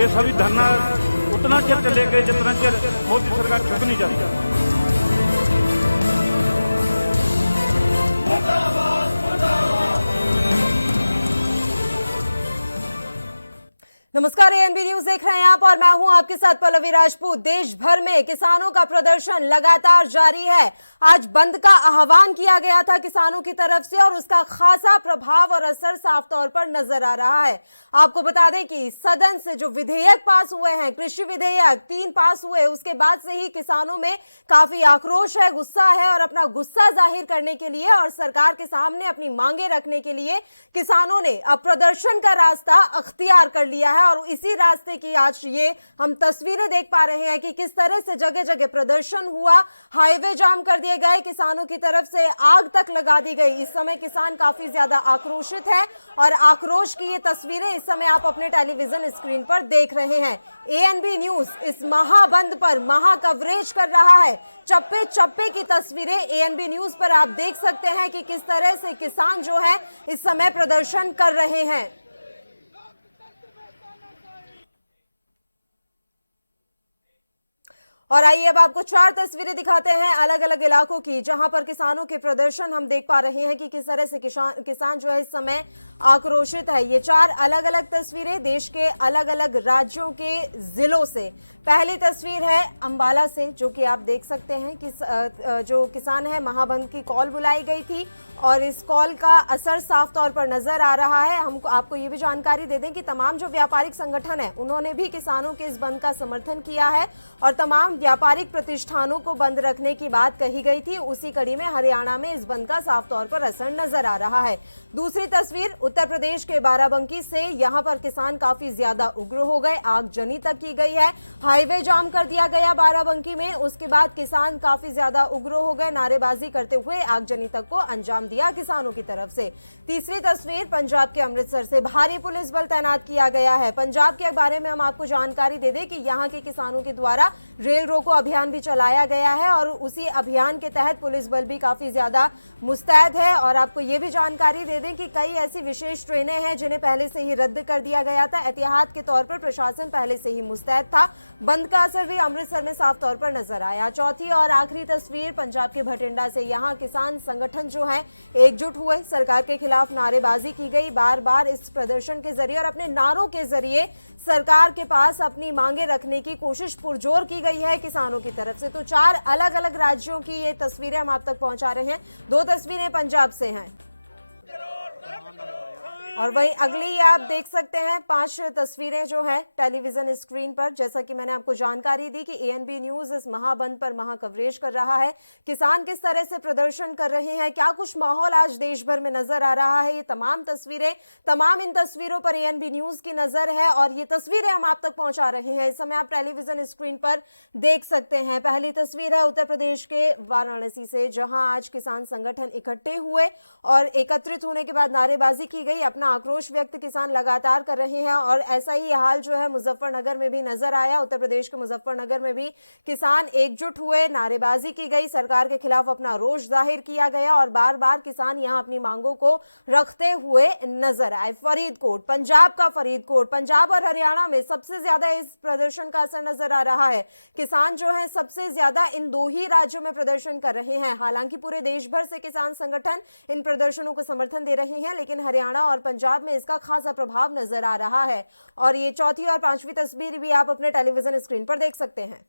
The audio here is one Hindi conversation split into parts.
ये सभी धरना उतना चिर चलेगा जितना चिर मोदी सरकार झुक नहीं जाती। नमस्कार, एएनबी न्यूज देख रहे हैं आप और मैं हूं आपके साथ पल्लवी राजपूत। देश भर में किसानों का प्रदर्शन लगातार जारी है। आज बंद का आह्वान किया गया था किसानों की तरफ से और उसका खासा प्रभाव और असर साफ तौर पर नजर आ रहा है। आपको बता दें कि सदन से जो विधेयक पास हुए हैं, कृषि विधेयक 3 पास हुए, उसके बाद से ही किसानों में काफी आक्रोश है, गुस्सा है और अपना गुस्सा जाहिर करने के लिए और सरकार के सामने अपनी मांगे रखने के लिए किसानों ने अब प्रदर्शन का रास्ता अख्तियार कर लिया है। और इसी रास्ते की आज ये हम तस्वीरें देख पा रहे हैं कि किस तरह से जगह जगह प्रदर्शन हुआ, हाईवे जाम कर दिए गए, किसानों की तरफ से आग तक लगा दी गई। इस समय किसान काफी ज्यादा आक्रोशित है और आक्रोश की ये तस्वीरें इस समय आप अपने टेलीविजन स्क्रीन पर देख रहे हैं। एएनबी न्यूज इस महाबंद पर महा कवरेज कर रहा है। चप्पे चप्पे की तस्वीरें एएनबी न्यूज पर आप देख सकते हैं कि किस तरह से किसान जो है इस समय प्रदर्शन कर रहे हैं। और आइए अब आपको 4 तस्वीरें दिखाते हैं अलग अलग इलाकों की, जहां पर किसानों के प्रदर्शन हम देख पा रहे हैं कि किस तरह से किसान जो है इस समय आक्रोशित है। ये 4 अलग अलग तस्वीरें देश के अलग अलग राज्यों के जिलों से। पहली तस्वीर है अंबाला से, जो कि आप देख सकते हैं कि जो किसान है, महाबंद की कॉल बुलाई गई थी और इस कॉल का असर साफ तौर पर नजर आ रहा है। हम आपको ये भी जानकारी दे दें कि तमाम जो व्यापारिक संगठन है उन्होंने भी किसानों के इस बंद का समर्थन किया है और तमाम व्यापारिक प्रतिष्ठानों को बंद रखने की बात कही गई थी। उसी कड़ी में हरियाणा में इस बंद का साफ तौर पर असर नजर आ रहा है। दूसरी तस्वीर उत्तर प्रदेश के बाराबंकी से, यहाँ पर किसान काफी ज्यादा उग्र हो गए, आगजनी तक की गई है, हाईवे जाम कर दिया गया बाराबंकी में। उसके बाद किसान काफी ज्यादा उग्र हो गए, नारेबाजी करते हुए आगजनी तक को अंजाम दिया किसानों की तरफ से। तीसरी तस्वीर पंजाब के अमृतसर से, भारी पुलिस बल तैनात किया गया है। पंजाब के बारे में हम आपको जानकारी दे दें कि यहाँ के किसानों के द्वारा रेल रोको अभियान भी चलाया गया है और उसी अभियान के तहत पुलिस बल भी काफी ज्यादा मुस्तैद है। और आपको ये भी जानकारी दे दें कि कई ऐसी विशेष ट्रेनें हैं जिन्हें पहले से ही रद्द कर दिया गया था। एहतियात के तौर पर प्रशासन पहले से ही मुस्तैद था। बंद का असर भी अमृतसर में साफ तौर पर नजर आया। चौथी और आखिरी तस्वीर पंजाब के भटिंडा से, यहाँ किसान संगठन जो है एकजुट हुए, सरकार के खिलाफ नारेबाजी की गई बार बार इस प्रदर्शन के जरिए और अपने नारों के जरिए सरकार के पास अपनी मांगे रखने की कोशिश पुरजोर की गई है किसानों की तरफ से। तो 4 अलग अलग राज्यों की ये तस्वीरें हम आप तक पहुंचा रहे हैं। 2 तस्वीरें पंजाब से हैं और वहीं अगली आप देख सकते हैं 5 तस्वीरें जो है टेलीविजन स्क्रीन पर। जैसा कि मैंने आपको जानकारी दी कि एएनबी न्यूज इस महाबंद पर महा कवरेज कर रहा है। किसान किस तरह से प्रदर्शन कर रहे हैं, क्या कुछ माहौल आज देश भर में नजर आ रहा है, ये तमाम तस्वीरें, तमाम इन तस्वीरों पर एएनबी न्यूज की नजर है और ये तस्वीरें हम आप तक पहुंचा रहे हैं। इस समय आप टेलीविजन स्क्रीन पर देख सकते हैं। पहली तस्वीर है उत्तर प्रदेश के वाराणसी से, जहां आज किसान संगठन इकट्ठे हुए और एकत्रित होने के बाद नारेबाजी की गई। अपना आक्रोश व्यक्त किसान लगातार कर रहे हैं और ऐसा ही हाल जो है मुजफ्फरनगर में भी नजर आया। उत्तर प्रदेश के मुजफ्फरनगर में भी किसान एकजुट हुए, नारेबाजी की गई, सरकार के खिलाफ अपना रोष जाहिर किया गया और बार बार किसान यहां अपनी मांगों को रखते हुए नजर आए। फरीदकोट, पंजाब का फरीदकोट, पंजाब और हरियाणा में सबसे ज्यादा इस प्रदर्शन का असर नजर आ रहा है। किसान जो है सबसे ज्यादा इन 2 ही राज्यों में प्रदर्शन कर रहे हैं। हालांकि पूरे देश भर से किसान संगठन इन प्रदर्शनों को समर्थन दे रहे हैं, लेकिन हरियाणा और पंजाब में इसका खासा प्रभाव नजर आ रहा है। और ये चौथी और 5वीं तस्वीर भी आप अपने टेलीविजन स्क्रीन पर देख सकते हैं।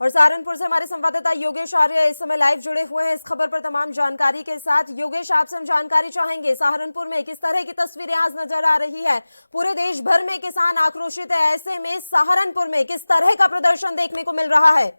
और सहारनपुर से हमारे संवाददाता योगेश आर्य इस समय लाइव जुड़े हुए हैं इस खबर पर तमाम जानकारी के साथ। योगेश, आपसे हम जानकारी चाहेंगे सहारनपुर में किस तरह की तस्वीरें आज नजर आ रही है। पूरे देश भर में किसान आक्रोशित है, ऐसे में सहारनपुर में किस तरह का प्रदर्शन देखने को मिल रहा है?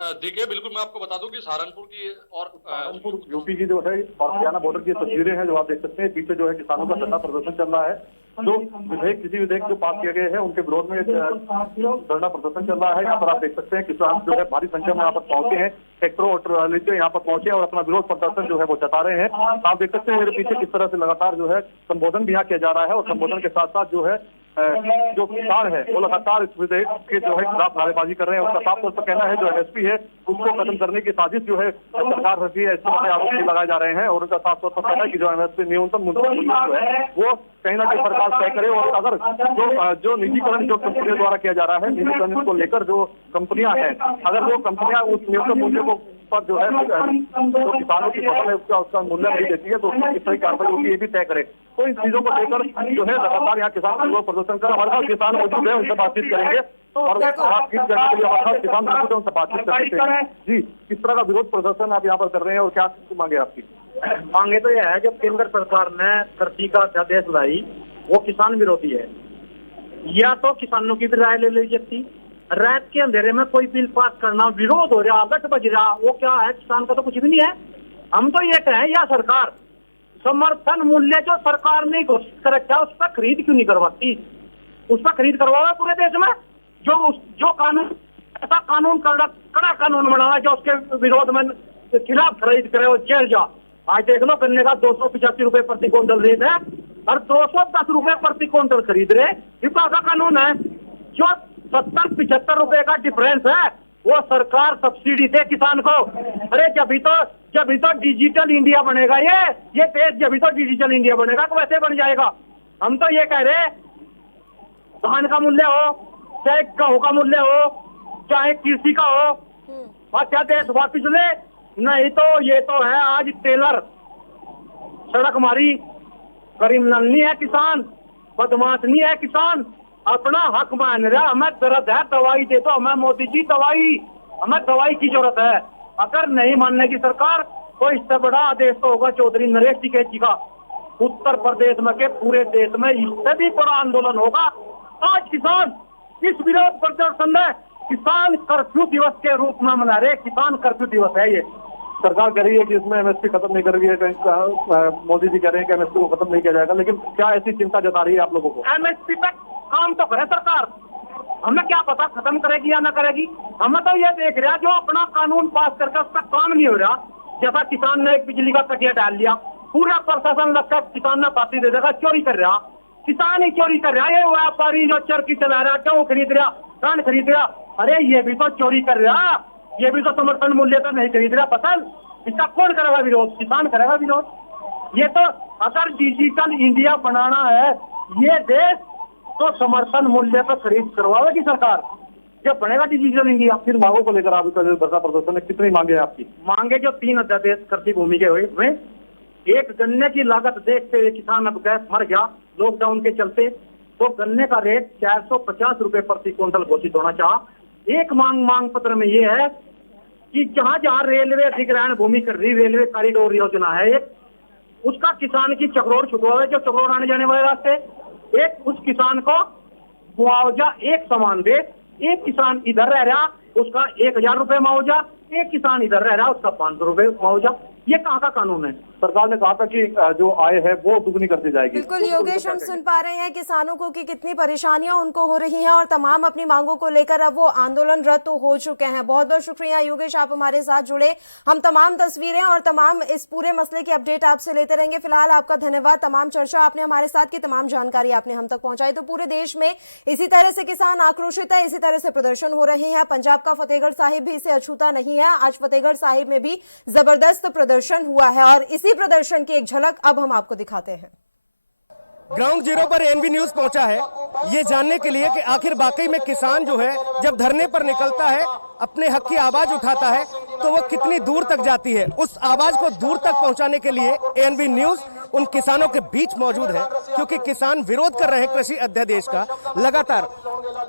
देखिए, बिल्कुल मैं आपको बता दूं कि सहारनपुर की और सहारनपुर यूपी की जो है हरियाणा बॉर्डर की तस्वीरें हैं जो आप देख सकते हैं। पीछे जो है किसानों का धरना प्रदर्शन चल रहा है। जो किसी विधेयक जो पास किए गए हैं उनके विरोध में धरना प्रदर्शन चल रहा है। यहाँ पर आप देख सकते हैं किसान जो है भारी संख्या में यहाँ पर पहुंचे हैं, ट्रैक्टरों और ट्रॉली से यहाँ पर पहुंचे और अपना विरोध प्रदर्शन जो है वो जता रहे हैं। आप देख सकते हैं मेरे पीछे किस तरह से लगातार जो है संबोधन भी यहाँ किया जा रहा है और संबोधन के साथ साथ जो है जो किसान है वो लगातार इस विधेयक के जो है खिलाफ नारेबाजी कर रहे हैं। उसका साफ तौर पर कहना है जो एमएसपी है उसको खत्म करने की साजिश जो है सरकार रची है, इस तरह के आरोप लगाए जा रहे हैं। और उनका साफ तौर पर कहना है कि जो एमएसपी न्यूनतम मूल्य जो है वो कहीं ना कहीं सरकार तय करे। और अगर जो निजीकरण जो कंपनियों द्वारा किया जा रहा है, निजीकरण को लेकर जो कंपनियां हैं, अगर वो कंपनियां उस न्यूनतम मूल्य को पर जो है जो किसानों की फसल है उसका मूल्य नहीं देती है तो किस तरह की कार्रवाई होगी ये भी तय करे। तो इन चीजों को लेकर जो है लगातार यहाँ किसान विरोध प्रदर्शन कर हमारे पास किसान मौजूद है, उनसे बातचीत करेंगे और बातचीत करने के लिए हमारे पास किसान मौजूद है, उनसे बातचीत करते हैं। जी, किस तरह का विरोध प्रदर्शन आप यहाँ पर कर रहे हैं और क्या मांगे आपकी? मांगे तो यह है जब केंद्र सरकार ने कृषि का अध्यादेश लाई वो किसान विरोधी है, या तो किसानों की भी राय ले ली जाती। रात के अंधेरे में कोई बिल पास करना, विरोध हो रहा, 8 बज रहा, वो क्या है? किसान का तो कुछ भी नहीं है। हम तो ये कहें या सरकार समर्थन मूल्य जो सरकार ने घोषित कर रखा है उस पर खरीद क्यों नहीं करवाती? उस पर खरीद करवाओ पूरे देश में। जो कानून ऐसा कानून कड़ा कानून बनाना जो उसके विरोध में खिलाफ खरीद करे वो जेल जा। आज देख लो गन्ने का 285 रुपए प्रति क्विंटल रेट है और 210 रुपए प्रति क्विंटल खरीद रहे। ये कौन कानून है? जो 70-75 रुपए का डिफरेंस है वो सरकार सब्सिडी दे किसान को। अरे जब तो डिजिटल इंडिया बनेगा ये देश, जब तो डिजिटल इंडिया बनेगा तो वैसे बन जाएगा। हम तो ये कह रहे धान का मूल्य हो, चाहे गेहूं का मूल्य हो, चाहे कृषि का हो, और क्या देश वापिस ले। नहीं तो ये तो है आज टेलर सड़क मारी। क्रिमिनल नहीं है किसान, बदमाश नहीं है किसान, अपना हक मान रहा। हमें दर्द है, दवाई दे दो हमें मोदी जी, हमें दवाई की जरूरत है। अगर नहीं मानने की सरकार तो इससे बड़ा आदेश तो होगा चौधरी नरेश टिकैत जी का उत्तर प्रदेश में के पूरे देश में, इससे भी बड़ा आंदोलन होगा। आज किसान इस विरोध प्रदर्शन में किसान कर्फ्यू दिवस के रूप में मना रहे। किसान कर्फ्यू दिवस है ये। सरकार कह रही है कि इसमें एमएसपी खत्म नहीं कर रही है, मोदी जी कह रहे हैं कि एमएसपी को खत्म नहीं किया जाएगा, लेकिन क्या ऐसी चिंता जता रही है आप लोगों को? एमएसपी पे काम तो करे सरकार, हमें क्या पता खत्म करेगी या ना करेगी। हमें तो ये देख रहा जो अपना कानून पास करके उसका काम नहीं हो रहा। जैसा किसान ने एक बिजली का कटिया डाल लिया, पूरा प्रशासन लगता किसान ने फांसी दे देगा। चोरी कर रहा किसान ही चोरी कर रहा है। ये व्यापारी जो चरखी चला रहा, क्यों खरीद रहा, धान खरीद रहा, अरे ये भी तो चोरी कर रहा, ये भी तो समर्थन मूल्य तो नहीं खरीद रहा फसल। इसका कौन करेगा विरोध? किसान करेगा विरोध। ये तो अगर डिजिटल इंडिया बनाना है ये देश तो समर्थन मूल्य पर खरीद करवाएगी सरकार, जब बनेगा डिजिटल इंडिया। फिर मांगों को लेकर आपका जो धरना प्रदर्शन है, कितनी मांगे हैं आपकी? मांगे जो 3 अध्यादेश कृषि भूमि के हुए, एक गन्ने की लागत देखते हुए किसान अब गैस मर गया लॉकडाउन के चलते, तो गन्ने का रेट 450 रुपए प्रति क्विंटल घोषित होना चाहिए। एक मांग पत्र में ये है कि जहां जहां रेलवे अधिग्रहण भूमि कर रही, रेलवे कॉरिडोर योजना है एक, उसका किसान की चक्रोर छुटवावे, जो चक्रोर आने जाने वाले रास्ते, एक उस किसान को मुआवजा एक समान दे। एक किसान इधर रह रहा उसका 1000 रुपए मुआवजा, एक किसान इधर रह रहा उसका 500 रुपए मुआवजा। ये कहाँ का कानून है? सरकार ने कहा था कि जो आय है वो दुगनी कर दी जाएगी। बिल्कुल योगेश, हम सुन पा रहे हैं किसानों को कि कितनी परेशानियां उनको हो रही हैं और तमाम अपनी मांगों को लेकर अब वो आंदोलनरत तो हो चुके हैं। बहुत बहुत शुक्रिया योगेश, आप हमारे साथ जुड़े। हम तमाम तस्वीरें और तमाम इस पूरे मसले की अपडेट आपसे लेते रहेंगे। फिलहाल आपका धन्यवाद, तमाम चर्चा आपने हमारे साथ की, तमाम जानकारी आपने हम तक पहुंचाई। तो पूरे देश में इसी तरह से किसान आक्रोशित है, इसी तरह से प्रदर्शन हो रहे हैं। पंजाब का फतेहगढ़ साहिब भी इसे अछूता नहीं है। आज फतेहगढ़ साहिब में भी जबरदस्त प्रदर्शन हुआ है और इसी प्रदर्शन की एक झलक अब हम आपको दिखाते हैं। ग्राउंड जीरो पर एएनबी न्यूज पहुंचा है ये जानने के लिए कि आखिर वाकई में किसान जो है जब धरने पर निकलता है, अपने हक की आवाज उठाता है, तो वो कितनी दूर तक जाती है। उस आवाज को दूर तक पहुंचाने के लिए एएनबी न्यूज उन किसानों के बीच मौजूद है, क्योंकि किसान विरोध कर रहे हैं कृषि अध्यादेश का। लगातार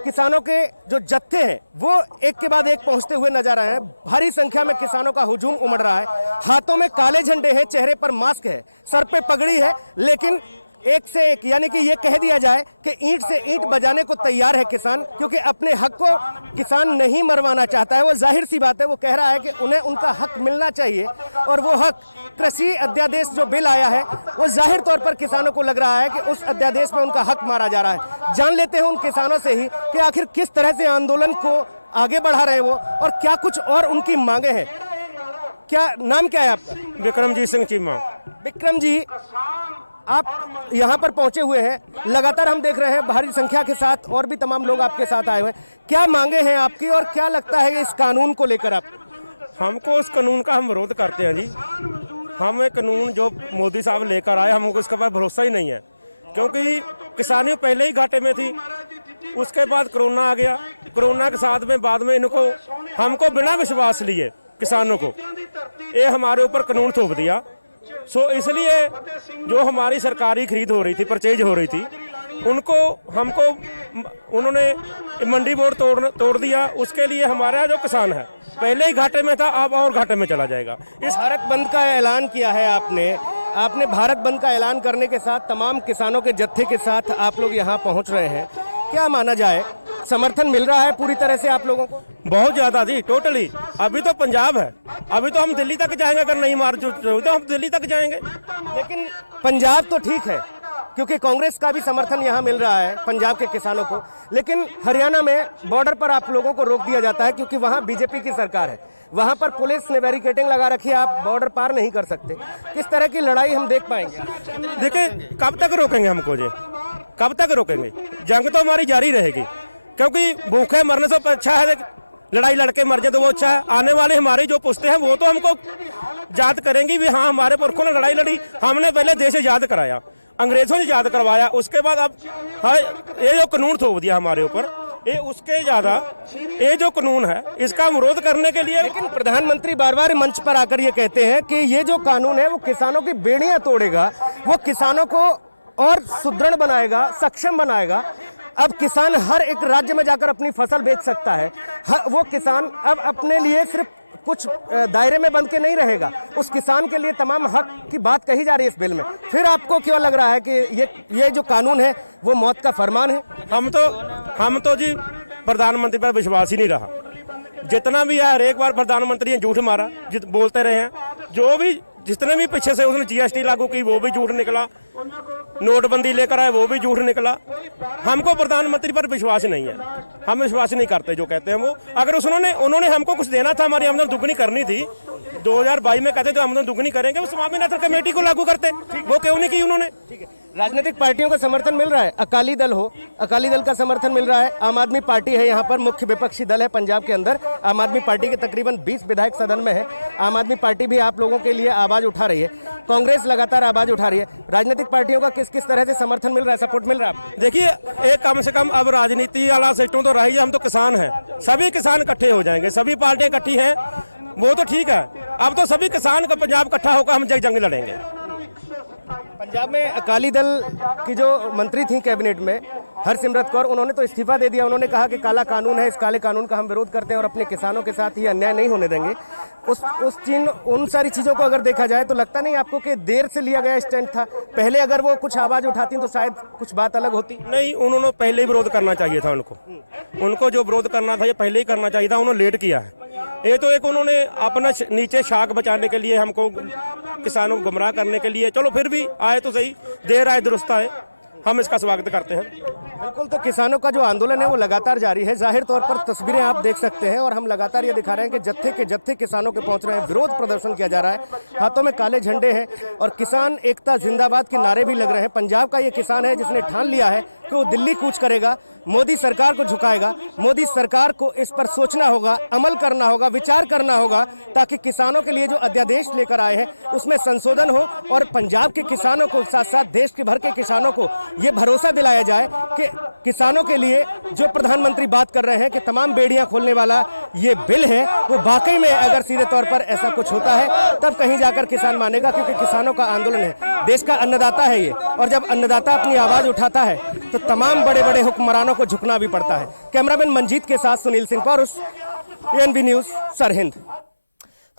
किसानों के जो जत्थे हैं वो एक के बाद एक पहुंचते हुए नजर आए हैं। भारी संख्या में किसानों का हुजूम उमड़ रहा है। हाथों में काले झंडे हैं, चेहरे पर मास्क है, सर पे पगड़ी है, लेकिन एक से एक, यानी कि ये कह दिया जाए कि ईंट से ईंट बजाने को तैयार है किसान, क्योंकि अपने हक को किसान नहीं मरवाना चाहता है। वो जाहिर सी बात है, वो कह रहा है कि उन्हें उनका हक मिलना चाहिए और वो हक कृषि अध्यादेश जो बिल आया है वो जाहिर तौर पर किसानों को लग रहा है कि उस अध्यादेश में उनका हक मारा जा रहा है। जान लेते हैं उन किसानों से ही कि आखिर किस तरह से आंदोलन को आगे बढ़ा रहे हैं वो, और क्या कुछ और उनकी मांगे हैं। क्या नाम क्या है आपका? विक्रमजीत सिंह चीमा। विक्रम जी, आप यहाँ पर पहुंचे हुए हैं, लगातार हम देख रहे हैं भारी संख्या के साथ और भी तमाम लोग आपके साथ आए हुए हैं। क्या मांगे हैं आपकी और क्या लगता है इस कानून को लेकर आप? हमको इस कानून का हम विरोध करते हैं जी। हम ये कानून जो मोदी साहब लेकर आए हमको इसके ऊपर भरोसा ही नहीं है, क्योंकि किसानी पहले ही घाटे में थी, उसके बाद कोरोना आ गया, कोरोना के साथ में बाद में इनको हमको बिना विश्वास लिए किसानों को ये हमारे ऊपर कानून थोप दिया। सो इसलिए जो हमारी सरकारी खरीद हो रही थी, परचेज हो रही थी, उनको हमको उन्होंने मंडी बोर्ड तोड़ दिया। उसके लिए हमारा जो किसान है पहले ही घाटे में था, अब और घाटे में चला जाएगा। इस भारत बंद का ऐलान किया है आपने भारत बंद का ऐलान करने के साथ तमाम किसानों के जत्थे के साथ आप लोग यहाँ पहुँच रहे हैं। क्या माना जाए, समर्थन मिल रहा है पूरी तरह से आप लोगों को? बहुत ज़्यादा जी, टोटली। अभी तो पंजाब है, अभी तो हम दिल्ली तक जाएंगे, अगर नहीं मार्च तो हम दिल्ली तक जाएंगे। लेकिन पंजाब तो ठीक है क्योंकि कांग्रेस का भी समर्थन यहाँ मिल रहा है पंजाब के किसानों को, लेकिन हरियाणा में बॉर्डर पर आप लोगों को रोक दिया जाता है क्योंकि वहाँ बीजेपी की सरकार है, वहाँ पर पुलिस ने बैरिकेडिंग लगा रखी है, आप बॉर्डर पार नहीं कर सकते। किस तरह की लड़ाई हम देख पाएंगे? देखिए कब तक रोकेंगे हमको जी, कब तक रोकेंगे? जंग तो हमारी जारी रहेगी, क्योंकि भूखे मरने से अच्छा है लड़ाई लड़के मर जाए तो वो अच्छा है। आने वाले हमारी जो पुश्ते हैं वो तो हमको याद करेंगी भी, हाँ हमारे पुरखों ने लड़ाई लड़ी, हमने पहले देश याद कराया, अंग्रेजों ने याद करवाया, उसके बाद अब ये जो कानून थोप दिया हमारे ऊपर, ये उसके ज्यादा ये जो कानून है इसका विरोध करने के लिए। लेकिन प्रधानमंत्री बार बार मंच पर आकर ये कहते हैं कि ये जो कानून है वो किसानों की बेड़ियां तोड़ेगा, वो किसानों को और सुदृढ़ बनाएगा, सक्षम बनाएगा। अब किसान हर एक राज्य में जाकर अपनी फसल बेच सकता है, वो किसान अब अपने लिए सिर्फ कुछ दायरे में बंद के नहीं रहेगा, उस किसान के लिए तमाम हक की बात कही जा रही है इस बिल में। फिर आपको क्यों लग रहा है कि ये जो कानून है वो मौत का फरमान है? हम तो जी प्रधानमंत्री पर विश्वास ही नहीं रहा। जितना भी है हर एक बार प्रधानमंत्री ने झूठ मारा, बोलते रहे हैं, जो भी जितने भी पीछे से उसने जीएसटी लागू की वो भी झूठ निकला, नोटबंदी लेकर आए वो भी झूठ निकला। हमको प्रधानमंत्री पर विश्वास नहीं है, हम विश्वास नहीं करते जो कहते हैं वो। अगर उन्होंने हमको कुछ देना था, हमारी आमदनी दुगनी करनी थी, 2022 में कहते तो आमदनी दुगनी करेंगे, वो स्वामीनाथन कमेटी को लागू करते, वो क्यों नहीं की उन्होंने? ठीक है, राजनीतिक पार्टियों का समर्थन मिल रहा है, अकाली दल हो, अकाली दल का समर्थन मिल रहा है, आम आदमी पार्टी है यहाँ पर मुख्य विपक्षी दल है पंजाब के अंदर, आम आदमी पार्टी के तकरीबन 20 विधायक सदन में है, आम आदमी पार्टी भी आप लोगों के लिए आवाज उठा रही है, कांग्रेस लगातार आवाज उठा रही है। राजनीतिक पार्टियों का किस किस तरह से समर्थन मिल रहा है, सपोर्ट मिल रहा है? देखिए एक कम से कम अब राजनीति वाला सिस्टम तो रही है, हम तो किसान हैं, सभी किसान इकट्ठे हो जाएंगे, सभी पार्टियां इकट्ठी हैं, वो तो ठीक है। अब तो सभी किसान का पंजाब इकट्ठा होकर हम जंग लड़ेंगे। पंजाब में अकाली दल की जो मंत्री थी कैबिनेट में हरसिमरत कौर, उन्होंने तो इस्तीफा दे दिया। उन्होंने कहा कि काला कानून है, इस काले कानून का हम विरोध करते हैं और अपने किसानों के साथ ये अन्याय नहीं होने देंगे। उन सारी चीज़ों को अगर देखा जाए तो लगता नहीं आपको कि देर से लिया गया स्टैंड था? पहले अगर वो कुछ आवाज़ उठाती तो शायद कुछ बात अलग होती। नहीं, उन्होंने पहले ही विरोध करना चाहिए था, उनको जो विरोध करना था ये पहले ही करना चाहिए था, उन्होंने लेट किया है। ये तो एक उन्होंने अपना नीचे शाख बचाने के लिए, हमको किसानों को गुमराह करने के लिए, चलो फिर भी आए तो सही, देर आए दुरुस्त आए, हम इसका स्वागत करते हैं। बिल्कुल, तो किसानों का जो आंदोलन है वो लगातार जारी है। जाहिर तौर पर तस्वीरें आप देख सकते हैं और हम लगातार ये दिखा रहे हैं कि जत्थे के जत्थे किसानों के पहुंच रहे हैं, विरोध प्रदर्शन किया जा रहा है, हाथों में काले झंडे हैं और किसान एकता जिंदाबाद के नारे भी लग रहे हैं। पंजाब का ये किसान है जिसने ठान लिया है कि वो दिल्ली कूच करेगा, मोदी सरकार को झुकाएगा। मोदी सरकार को इस पर सोचना होगा, अमल करना होगा, विचार करना होगा, ताकि किसानों के लिए जो अध्यादेश लेकर आए हैं उसमें संशोधन हो और पंजाब के किसानों को साथ साथ देश के भर के किसानों को ये भरोसा दिलाया जाए कि किसानों के लिए जो प्रधानमंत्री बात कर रहे हैं कि तमाम बेड़ियां खोलने वाला ये बिल है, वो वाकई में अगर सीधे तौर पर ऐसा कुछ होता है तब कहीं जाकर किसान मानेगा, क्योंकि किसानों का आंदोलन है, देश का अन्नदाता है ये, और जब अन्नदाता अपनी आवाज उठाता है तो तमाम बड़े बड़े हुक्मरानों को झुकना भी पड़ता है। कैमरामैन मंजीत के साथ सुनील सिंह पौरुष, एएनबी न्यूज, सरहिंद।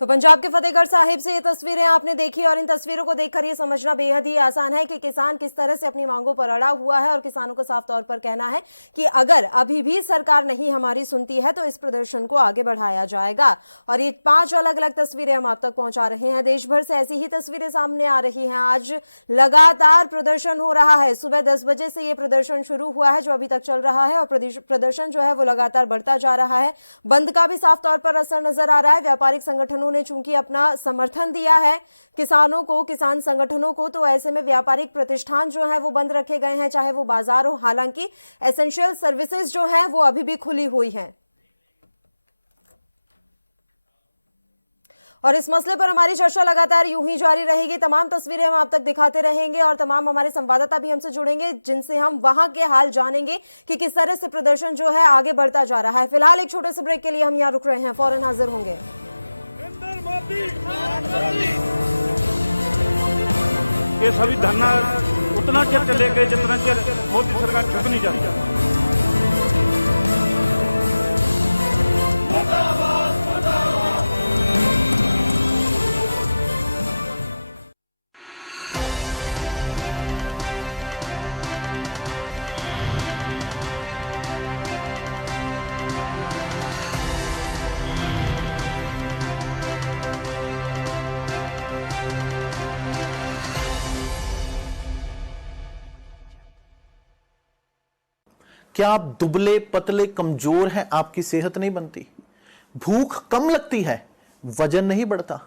तो पंजाब के फतेहगढ़ साहिब से ये तस्वीरें आपने देखी और इन तस्वीरों को देखकर ये समझना बेहद ही आसान है कि किसान किस तरह से अपनी मांगों पर अड़ा हुआ है और किसानों को साफ तौर पर कहना है कि अगर अभी भी सरकार नहीं हमारी सुनती है तो इस प्रदर्शन को आगे बढ़ाया जाएगा। और ये 5 अलग अलग तस्वीरें हम आप तक पहुंचा रहे हैं। देश भर से ऐसी ही तस्वीरें सामने आ रही हैं। आज लगातार प्रदर्शन हो रहा है, सुबह 10 बजे से ये प्रदर्शन शुरू हुआ है जो अभी तक चल रहा है और प्रदर्शन जो है वो लगातार बढ़ता जा रहा है। बंद का भी साफ तौर पर असर नजर आ रहा है। व्यापारिक संगठनों किसानों ने चूंकि अपना समर्थन दिया है किसानों को, किसान संगठनों को, तो ऐसे में व्यापारिक प्रतिष्ठान जो है वो बंद रखे गए हैं, चाहे वो बाजार हो। हालांकि एसेंशियल सर्विसेज जो है वो अभी भी खुली हुई हैं। और इस मसले पर हमारी चर्चा लगातार यूं ही जारी रहेगी। तमाम तस्वीरें हम आप तक दिखाते रहेंगे और तमाम हमारे संवाददाता भी हमसे जुड़ेंगे, जिनसे हम वहां के हाल जानेंगे कि किस तरह से प्रदर्शन जो है आगे बढ़ता जा रहा है। फिलहाल एक छोटे से ब्रेक के लिए हम यहाँ रुक रहे हैं, फौरन हाजिर होंगे। ये सभी धरना उतना चेर चलेगा जितना चेर मोदी सरकार झुक नहीं जाती। क्या आप दुबले पतले कमजोर हैं? आपकी सेहत नहीं बनती, भूख कम लगती है, वजन नहीं बढ़ता?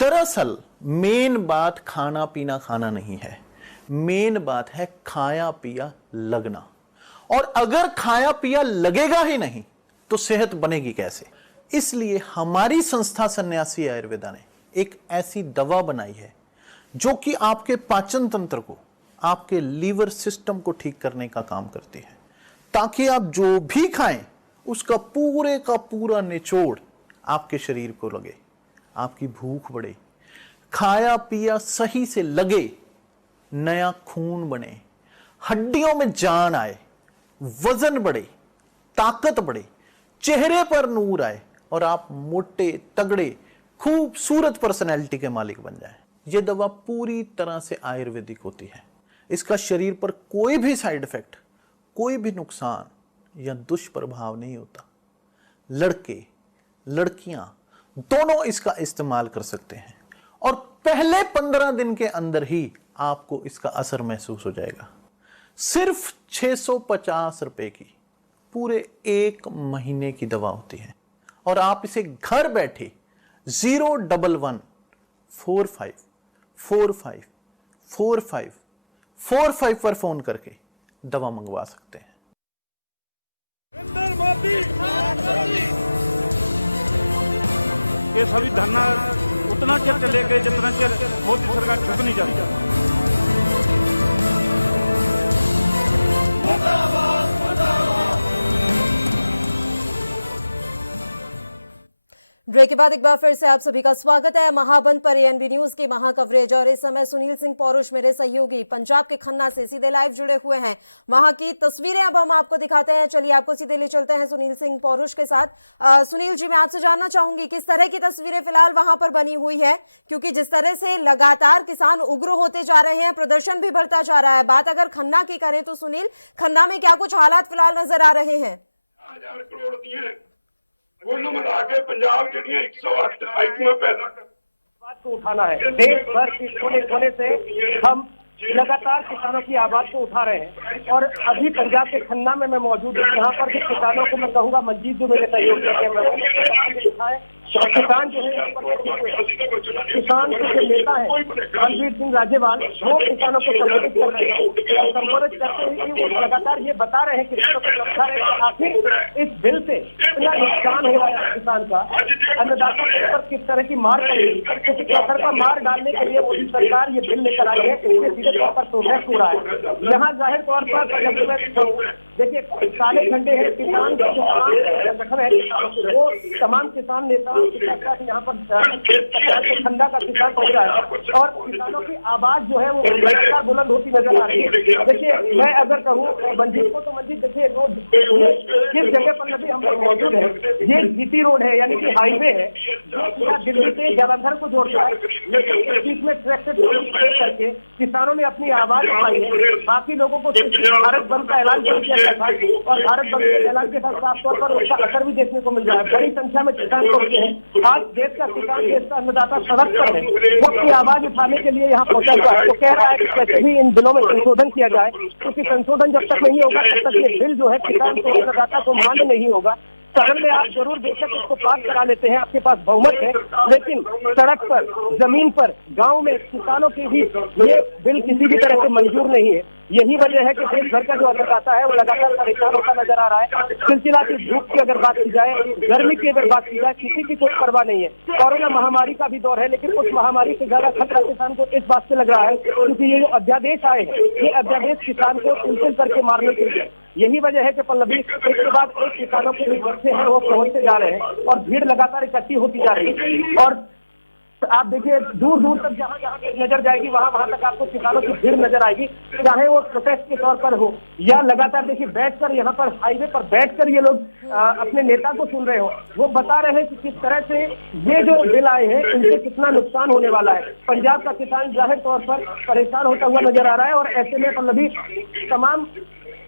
दरअसल मेन बात खाना पीना खाना नहीं है, मेन बात है खाया पिया लगना। और अगर खाया पिया लगेगा ही नहीं तो सेहत बनेगी कैसे? इसलिए हमारी संस्था सन्यासी आयुर्वेदा ने एक ऐसी दवा बनाई है जो कि आपके पाचन तंत्र को, आपके लीवर सिस्टम को ठीक करने का काम करती है, ताकि आप जो भी खाएं उसका पूरे का पूरा निचोड़ आपके शरीर को लगे, आपकी भूख बढ़े, खाया पिया सही से लगे, नया खून बने, हड्डियों में जान आए, वजन बढ़े, ताकत बढ़े, चेहरे पर नूर आए और आप मोटे तगड़े खूबसूरत पर्सनैलिटी के मालिक बन जाएं। यह दवा पूरी तरह से आयुर्वेदिक होती है। इसका शरीर पर कोई भी साइड इफेक्ट, कोई भी नुकसान या दुष्प्रभाव नहीं होता। लड़के लड़कियां दोनों इसका इस्तेमाल कर सकते हैं और पहले 15 दिन के अंदर ही आपको इसका असर महसूस हो जाएगा। सिर्फ 650 रुपए की पूरे 1 महीने की दवा होती है और आप इसे घर बैठे 01145454545 पर फोन करके दवा मंगवा सकते हैं। ये सभी धरना उतना चेर चलेगा जितना चेर मोदी सरकार झुक नहीं जाती। ब्रेक के बाद एक बार फिर से आप सभी का स्वागत है। महाबंद पर एएनबी न्यूज की महा कवरेज और इस समय सुनील सिंह पौरुष मेरे सहयोगी पंजाब के खन्ना से सीधे लाइव जुड़े हुए हैं। वहां की तस्वीरें अब हम आपको दिखाते हैं। चलिए आपको सीधे ले चलते हैं सुनील सिंह पौरुष के साथ। सुनील जी, मैं आपसे जानना चाहूंगी किस तरह की तस्वीरें फिलहाल वहां पर बनी हुई है, क्योंकि जिस तरह से लगातार किसान उग्र होते जा रहे हैं, प्रदर्शन भी बढ़ता जा रहा है। बात अगर खन्ना की करें तो सुनील, खन्ना में क्या कुछ हालात फिलहाल नजर आ रहे हैं? 1000 करोड़ दिए ਉਹਨੂੰ ਮਿਲਾ ਕੇ ਪੰਜਾਬ ਜਿਹੜੀਆਂ 108 ਆਈਟਮਾਂ पैदा कर बात को उठाना है। देश भर के कोने कोने से हम लगातार किसानों की आवाज को उठा रहे हैं और अभी पंजाब के खन्ना में मैं मौजूद हूँ। यहाँ पर भी किसानों को मैं कहूँगा, मंजीत जो मेरे सहयोग है, किसान जो है, किसान के जो नेता है रणवीर सिंह राजेवाल, वो किसानों को संबोधित कर रहे हैं। संबोधित करते हुए वो लगातार ये बता रहे हैं, किसानों को समझा रहे हैं आखिर इस बिल से इतना नुकसान हो रहा है किसान का, अन्नदाता के ऊपर किस तरह की मार पड़ेगी, क्योंकि फसल पर मार डालने के लिए मोदी सरकार ये बिल लेकर आई है। इसके सीधे तौर पर प्रोटेस्ट हो रहा है। यहाँ जाहिर तौर पर देखिए काले झंडे हैं, किसान जो संगठन है वो तमाम किसान नेता यहाँ पर ठंडा का किसान पहुंचा है और किसानों की आवाज जो है वो लगातार बुलंद होती नजर आ रही है। देखिए मैं अगर कहूँ मंजीत को, तो मंजीत देखिए रोड किस जगह पर नदी हम लोग मौजूद है, ये जीटी रोड है, यानी कि हाईवे है जो दिल्ली से जालंधर को जोड़ता है। लेकिन इस बीच में ट्रैक्टर करके किसानों ने अपनी आवाज उठाई है। बाकी लोगों को भारत बंद का ऐलान कर दिया गया था और भारत बंद के ऐलान के साथ साफ तौर पर उसका असर भी देखने को मिल रहा है। बड़ी संख्या में किसान पहुंचे हैं। आज देश का किसान, देश का अन्नदाता सड़क पर है, वो अपनी आवाज उठाने के लिए यहाँ पहुंचा हुआ है। वो कह रहा है कि कैसे भी इन बिलों में संशोधन किया जाए, क्योंकि संशोधन जब तक नहीं होगा तब तक ये बिल जो है किसान को, अन्नदाता को मान्य नहीं होगा। सदन में आप जरूर बेशक इसको पास करा लेते हैं, आपके पास बहुमत है, लेकिन सड़क पर, जमीन पर, गांव में किसानों के भी ये बिल किसी भी तरह से मंजूर नहीं है। यही वजह है कि देश भर का जो अन्नदाता है वो लगातार परेशान होता नजर आ रहा है। चिलचिलाती धूप की अगर बात की जाए, गर्मी की अगर बात की जाए, किसी की कोई परवाह नहीं है। कोरोना महामारी का भी दौर है, लेकिन उस महामारी से ज्यादा खतरा किसान को इस बात से लग रहा है क्योंकि ये जो अध्यादेश आए हैं, ये अध्यादेश किसान को तिल करके मारने के लिए। यही वजह है कि पल्लवी, एक के बाद एक किसानों के जो बच्चे हैं वो पहुंचते जा रहे हैं और भीड़ लगातार इकट्ठी होती जा रही है। और आप देखिए दूर दूर तक जहाँ जहाँ नजर जाएगी वहाँ तक आपको किसानों की भीड़ नजर आएगी, चाहे वो प्रोटेस्ट के तौर पर हो या लगातार देखिए बैठकर यहाँ पर हाईवे पर बैठकर ये लोग अपने नेता को सुन रहे हो। वो बता रहे हैं कि किस तरह से ये जो बिल आए हैं इनसे कितना नुकसान होने वाला है। पंजाब का किसान जाहिर तौर पर परेशान होता हुआ नजर आ रहा है और ऐसे में पल्लवी तमाम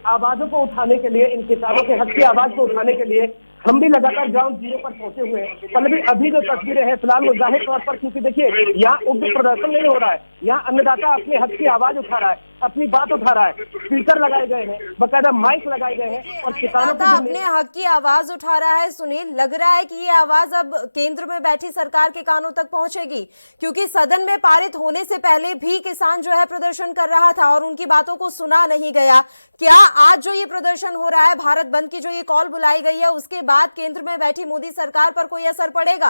आवाजों को उठाने के लिए, इन किसानों के हक की आवाज को उठाने के लिए हम भी लगातार ग्राउंड जीरो पर पहुंचे हुए हैं। पल्लवी, अभी जो तस्वीरें हैं फिलहाल वो जाहिर तौर पर, क्योंकि देखिए यहाँ उग्र प्रदर्शन नहीं हो रहा है, यहाँ अन्नदाता अपने हक की आवाज उठा रहा है, अपनी बात उठा रहा है, स्पीकर लगाए गए हैं, बकायदा माइक लगाए गए हैं और किसानों को अपने हक की आवाज उठा रहा है। सुनील, लग रहा है कि ये आवाज अब केंद्र में बैठी सरकार के कानों तक पहुंचेगी, क्योंकि सदन में पारित होने से पहले भी किसान जो है प्रदर्शन कर रहा था और उनकी बातों को सुना नहीं गया। क्या आज जो ये प्रदर्शन हो रहा है, भारत बंद की जो ये कॉल बुलाई गई है, उसके बाद केंद्र में बैठी मोदी सरकार पर कोई असर पड़ेगा?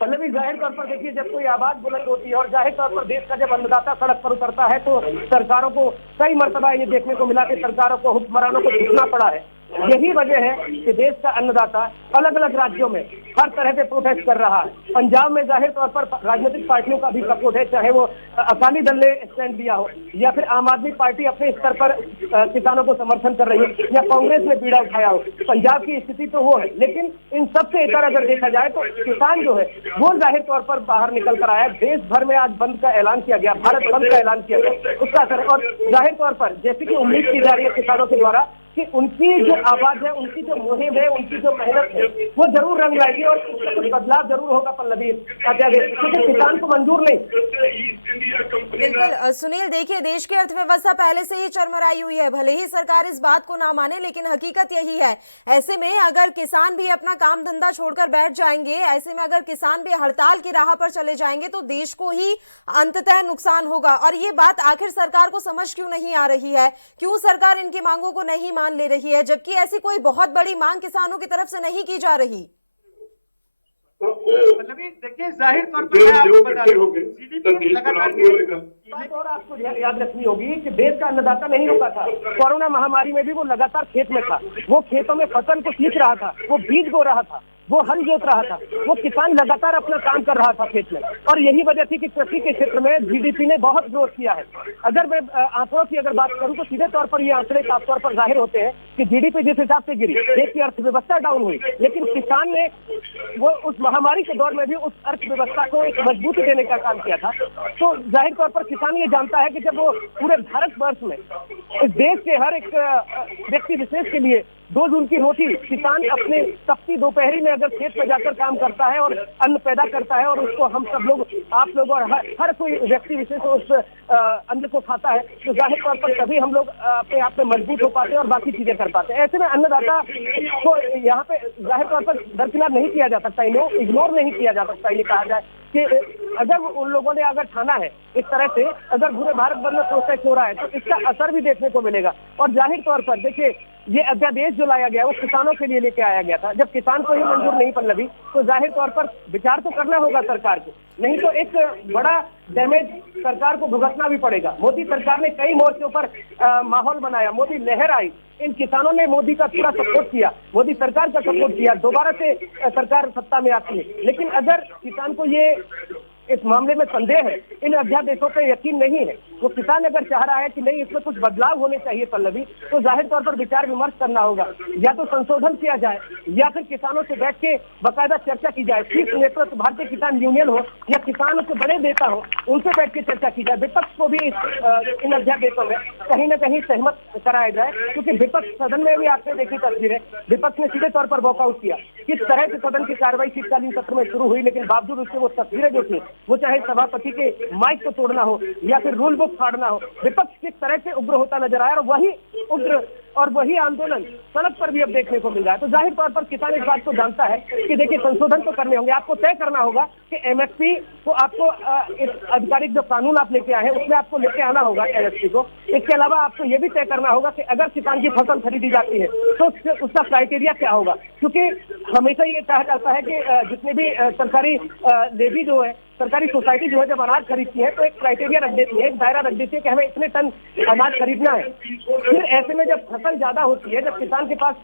पल्लवी, जाहिर तौर पर देखिए जब कोई आवाज बुलंद होती है और जाहिर तौर पर देश का जब अन्नदाता सड़क पर उतरता है तो सरकारों को कई मर्तबा ये देखने को मिला कि सरकारों को, हुक्मरानों को झुकना पड़ा है। यही वजह है कि देश का अन्नदाता अलग अलग राज्यों में हर तरह से प्रोटेस्ट कर रहा है। पंजाब में जाहिर तौर पर राजनीतिक पार्टियों का भी सपोर्ट है, चाहे वो अकाली दल ने स्टैंड दिया हो या फिर आम आदमी पार्टी अपने स्तर पर किसानों को समर्थन कर रही हो या कांग्रेस ने पीड़ा उठाया हो। पंजाब की स्थिति तो वो है, लेकिन इन सबसे इतर अगर देखा जाए तो किसान जो है वो जाहिर तौर पर बाहर निकल कर आया। देश भर में आज बंद का ऐलान किया गया, भारत बंद का ऐलान किया गया, उसका असर। और जाहिर तौर पर जैसे कि उम्मीद की जा रही है किसानों के द्वारा कि उनकी जो आवाज है, उनकी जो मुहिम है, उनकी जो मेहनत है वो जरूर रंग लाएगी और कुछ बदलाव जरूर होगा पल्लवी, क्योंकि किसान को मंजूर नहीं। बिल्कुल सुनील, देखिए देश की अर्थव्यवस्था पहले से ही चरमराई हुई है, भले ही सरकार इस बात को ना माने लेकिन हकीकत यही है। ऐसे में अगर किसान भी अपना काम धंधा छोड़कर बैठ जाएंगे, ऐसे में अगर किसान भी हड़ताल की राह पर चले जाएंगे तो देश को ही अंततः नुकसान होगा। और ये बात आखिर सरकार को समझ क्यों नहीं आ रही है? क्यों सरकार इनकी मांगों को नहीं मान ले रही है, जबकि ऐसी कोई बहुत बड़ी मांग किसानों की तरफ से नहीं की जा रही? देखिए जाहिर तौर पर मैं आपको बता दूं, जीडीपी लगातार और आपको याद रखनी होगी कि देश का अन्नदाता नहीं रुका था। कोरोना महामारी में भी वो लगातार खेत में था, वो खेतों में फसल को सींच रहा था, वो बीज बो रहा था, वो हल जोत रहा था, वो किसान लगातार अपना काम कर रहा था खेत में। और यही वजह थी कि कृषि के क्षेत्र में जीडीपी ने बहुत ग्रोथ किया है। अगर मैं आंकड़ों की अगर बात करूं तो सीधे तौर पर ये आंकड़े साफ तौर पर जाहिर होते हैं कि जीडीपी जिस हिसाब से गिरी, देश की अर्थव्यवस्था डाउन हुई, लेकिन किसान ने वो उस महामारी के दौर में भी उस अर्थव्यवस्था को एक मजबूती देने का काम किया था। तो जाहिर तौर पर किसान ये जानता है कि जब वो पूरे भारतवर्ष में, इस देश के हर एक व्यक्ति विशेष के लिए 2 जून की रोटी किसान अपने तपती दोपहरी में अगर खेत में जाकर काम करता है और अन्न पैदा करता है और उसको हम सब लोग, आप लोग और हर कोई व्यक्ति विशेष उस अन्न को खाता है, तो जाहिर तौर पर तभी हम लोग अपने आप में मजबूत हो पाते हैं और बाकी चीजें कर पाते हैं। ऐसे में अन्नदाता को यहाँ पे जाहिर तौर पर दरकिनार नहीं किया जा सकता, इग्नोर नहीं किया जा सकता। ये कहा जाए कि अगर उन लोगों ने अगर ठाना है इस तरह से, अगर पूरे भारत भर में प्रोटेस्ट हो रहा है तो इसका असर भी देखने को मिलेगा। और जाहिर तौर पर देखिए ये अध्यादेश जो लाया गया वो किसानों के लिए लेके आया गया था। जब किसान को ही मंजूर नहीं पल्लवी, तो जाहिर तौर पर विचार तो करना होगा सरकार को, नहीं तो एक बड़ा डैमेज सरकार को भुगतना भी पड़ेगा। मोदी सरकार ने कई मोर्चों पर माहौल बनाया, मोदी लहर आई, इन किसानों ने मोदी का पूरा सपोर्ट किया, मोदी सरकार का सपोर्ट किया, दोबारा से सरकार सत्ता में आती है। लेकिन अगर किसान को ये इस मामले में संदेह है, इन अध्यादेशों पर यकीन नहीं है, वो किसान अगर चाह रहा है कि नहीं इसमें कुछ बदलाव होने चाहिए पल्लवी, तो जाहिर तौर पर विचार विमर्श करना होगा, या तो संशोधन किया जाए या फिर किसानों से बैठ के बाकायदा चर्चा की जाए। शीर्ष नेतृत्व भारतीय किसान यूनियन हो या किसानों के बड़े नेता हो, उनसे बैठ के चर्चा की जाए। विपक्ष को भी इन अध्यादेशों में कहीं न कहीं सहमत कराया जाए, क्योंकि विपक्ष सदन में भी आपने देखी तस्वीरें, विपक्ष ने सीधे तौर पर वॉकआउट किया। किस तरह से सदन की कार्रवाई शीतकालीन सत्र में शुरू हुई, लेकिन बावजूद उसके वो तस्वीरें जो थी, वो चाहे सभापति के माइक को तोड़ना हो या फिर रूल बुक फाड़ना हो, विपक्ष किस तरह से उग्र होता नजर आया और वही उग्र और वही आंदोलन सड़क पर भी अब देखने को मिल रहा है। तो जाहिर तौर पर किसान इस बात को जानता है कि देखिए संशोधन तो करने होंगे, आपको तय करना होगा कि एमएसपी को आपको इस आधिकारिक जो कानून आप लेके आए हैं उसमें आपको लेके आना होगा एमएसपी को। इसके अलावा आपको ये भी तय करना होगा कि अगर किसान की फसल खरीदी जाती है तो उसका क्राइटेरिया क्या होगा, क्योंकि हमेशा ये कहा जाता है कि जितने भी सरकारी लेवी जो है, सरकारी सोसाइटी जो है जब अनाज खरीदती है तो एक क्राइटेरिया रख देती है, एक दायरा रख देती है कि हमें इतने टन अनाज खरीदना है। फिर ऐसे में जब फसल ज्यादा होती है, जब किसान के पास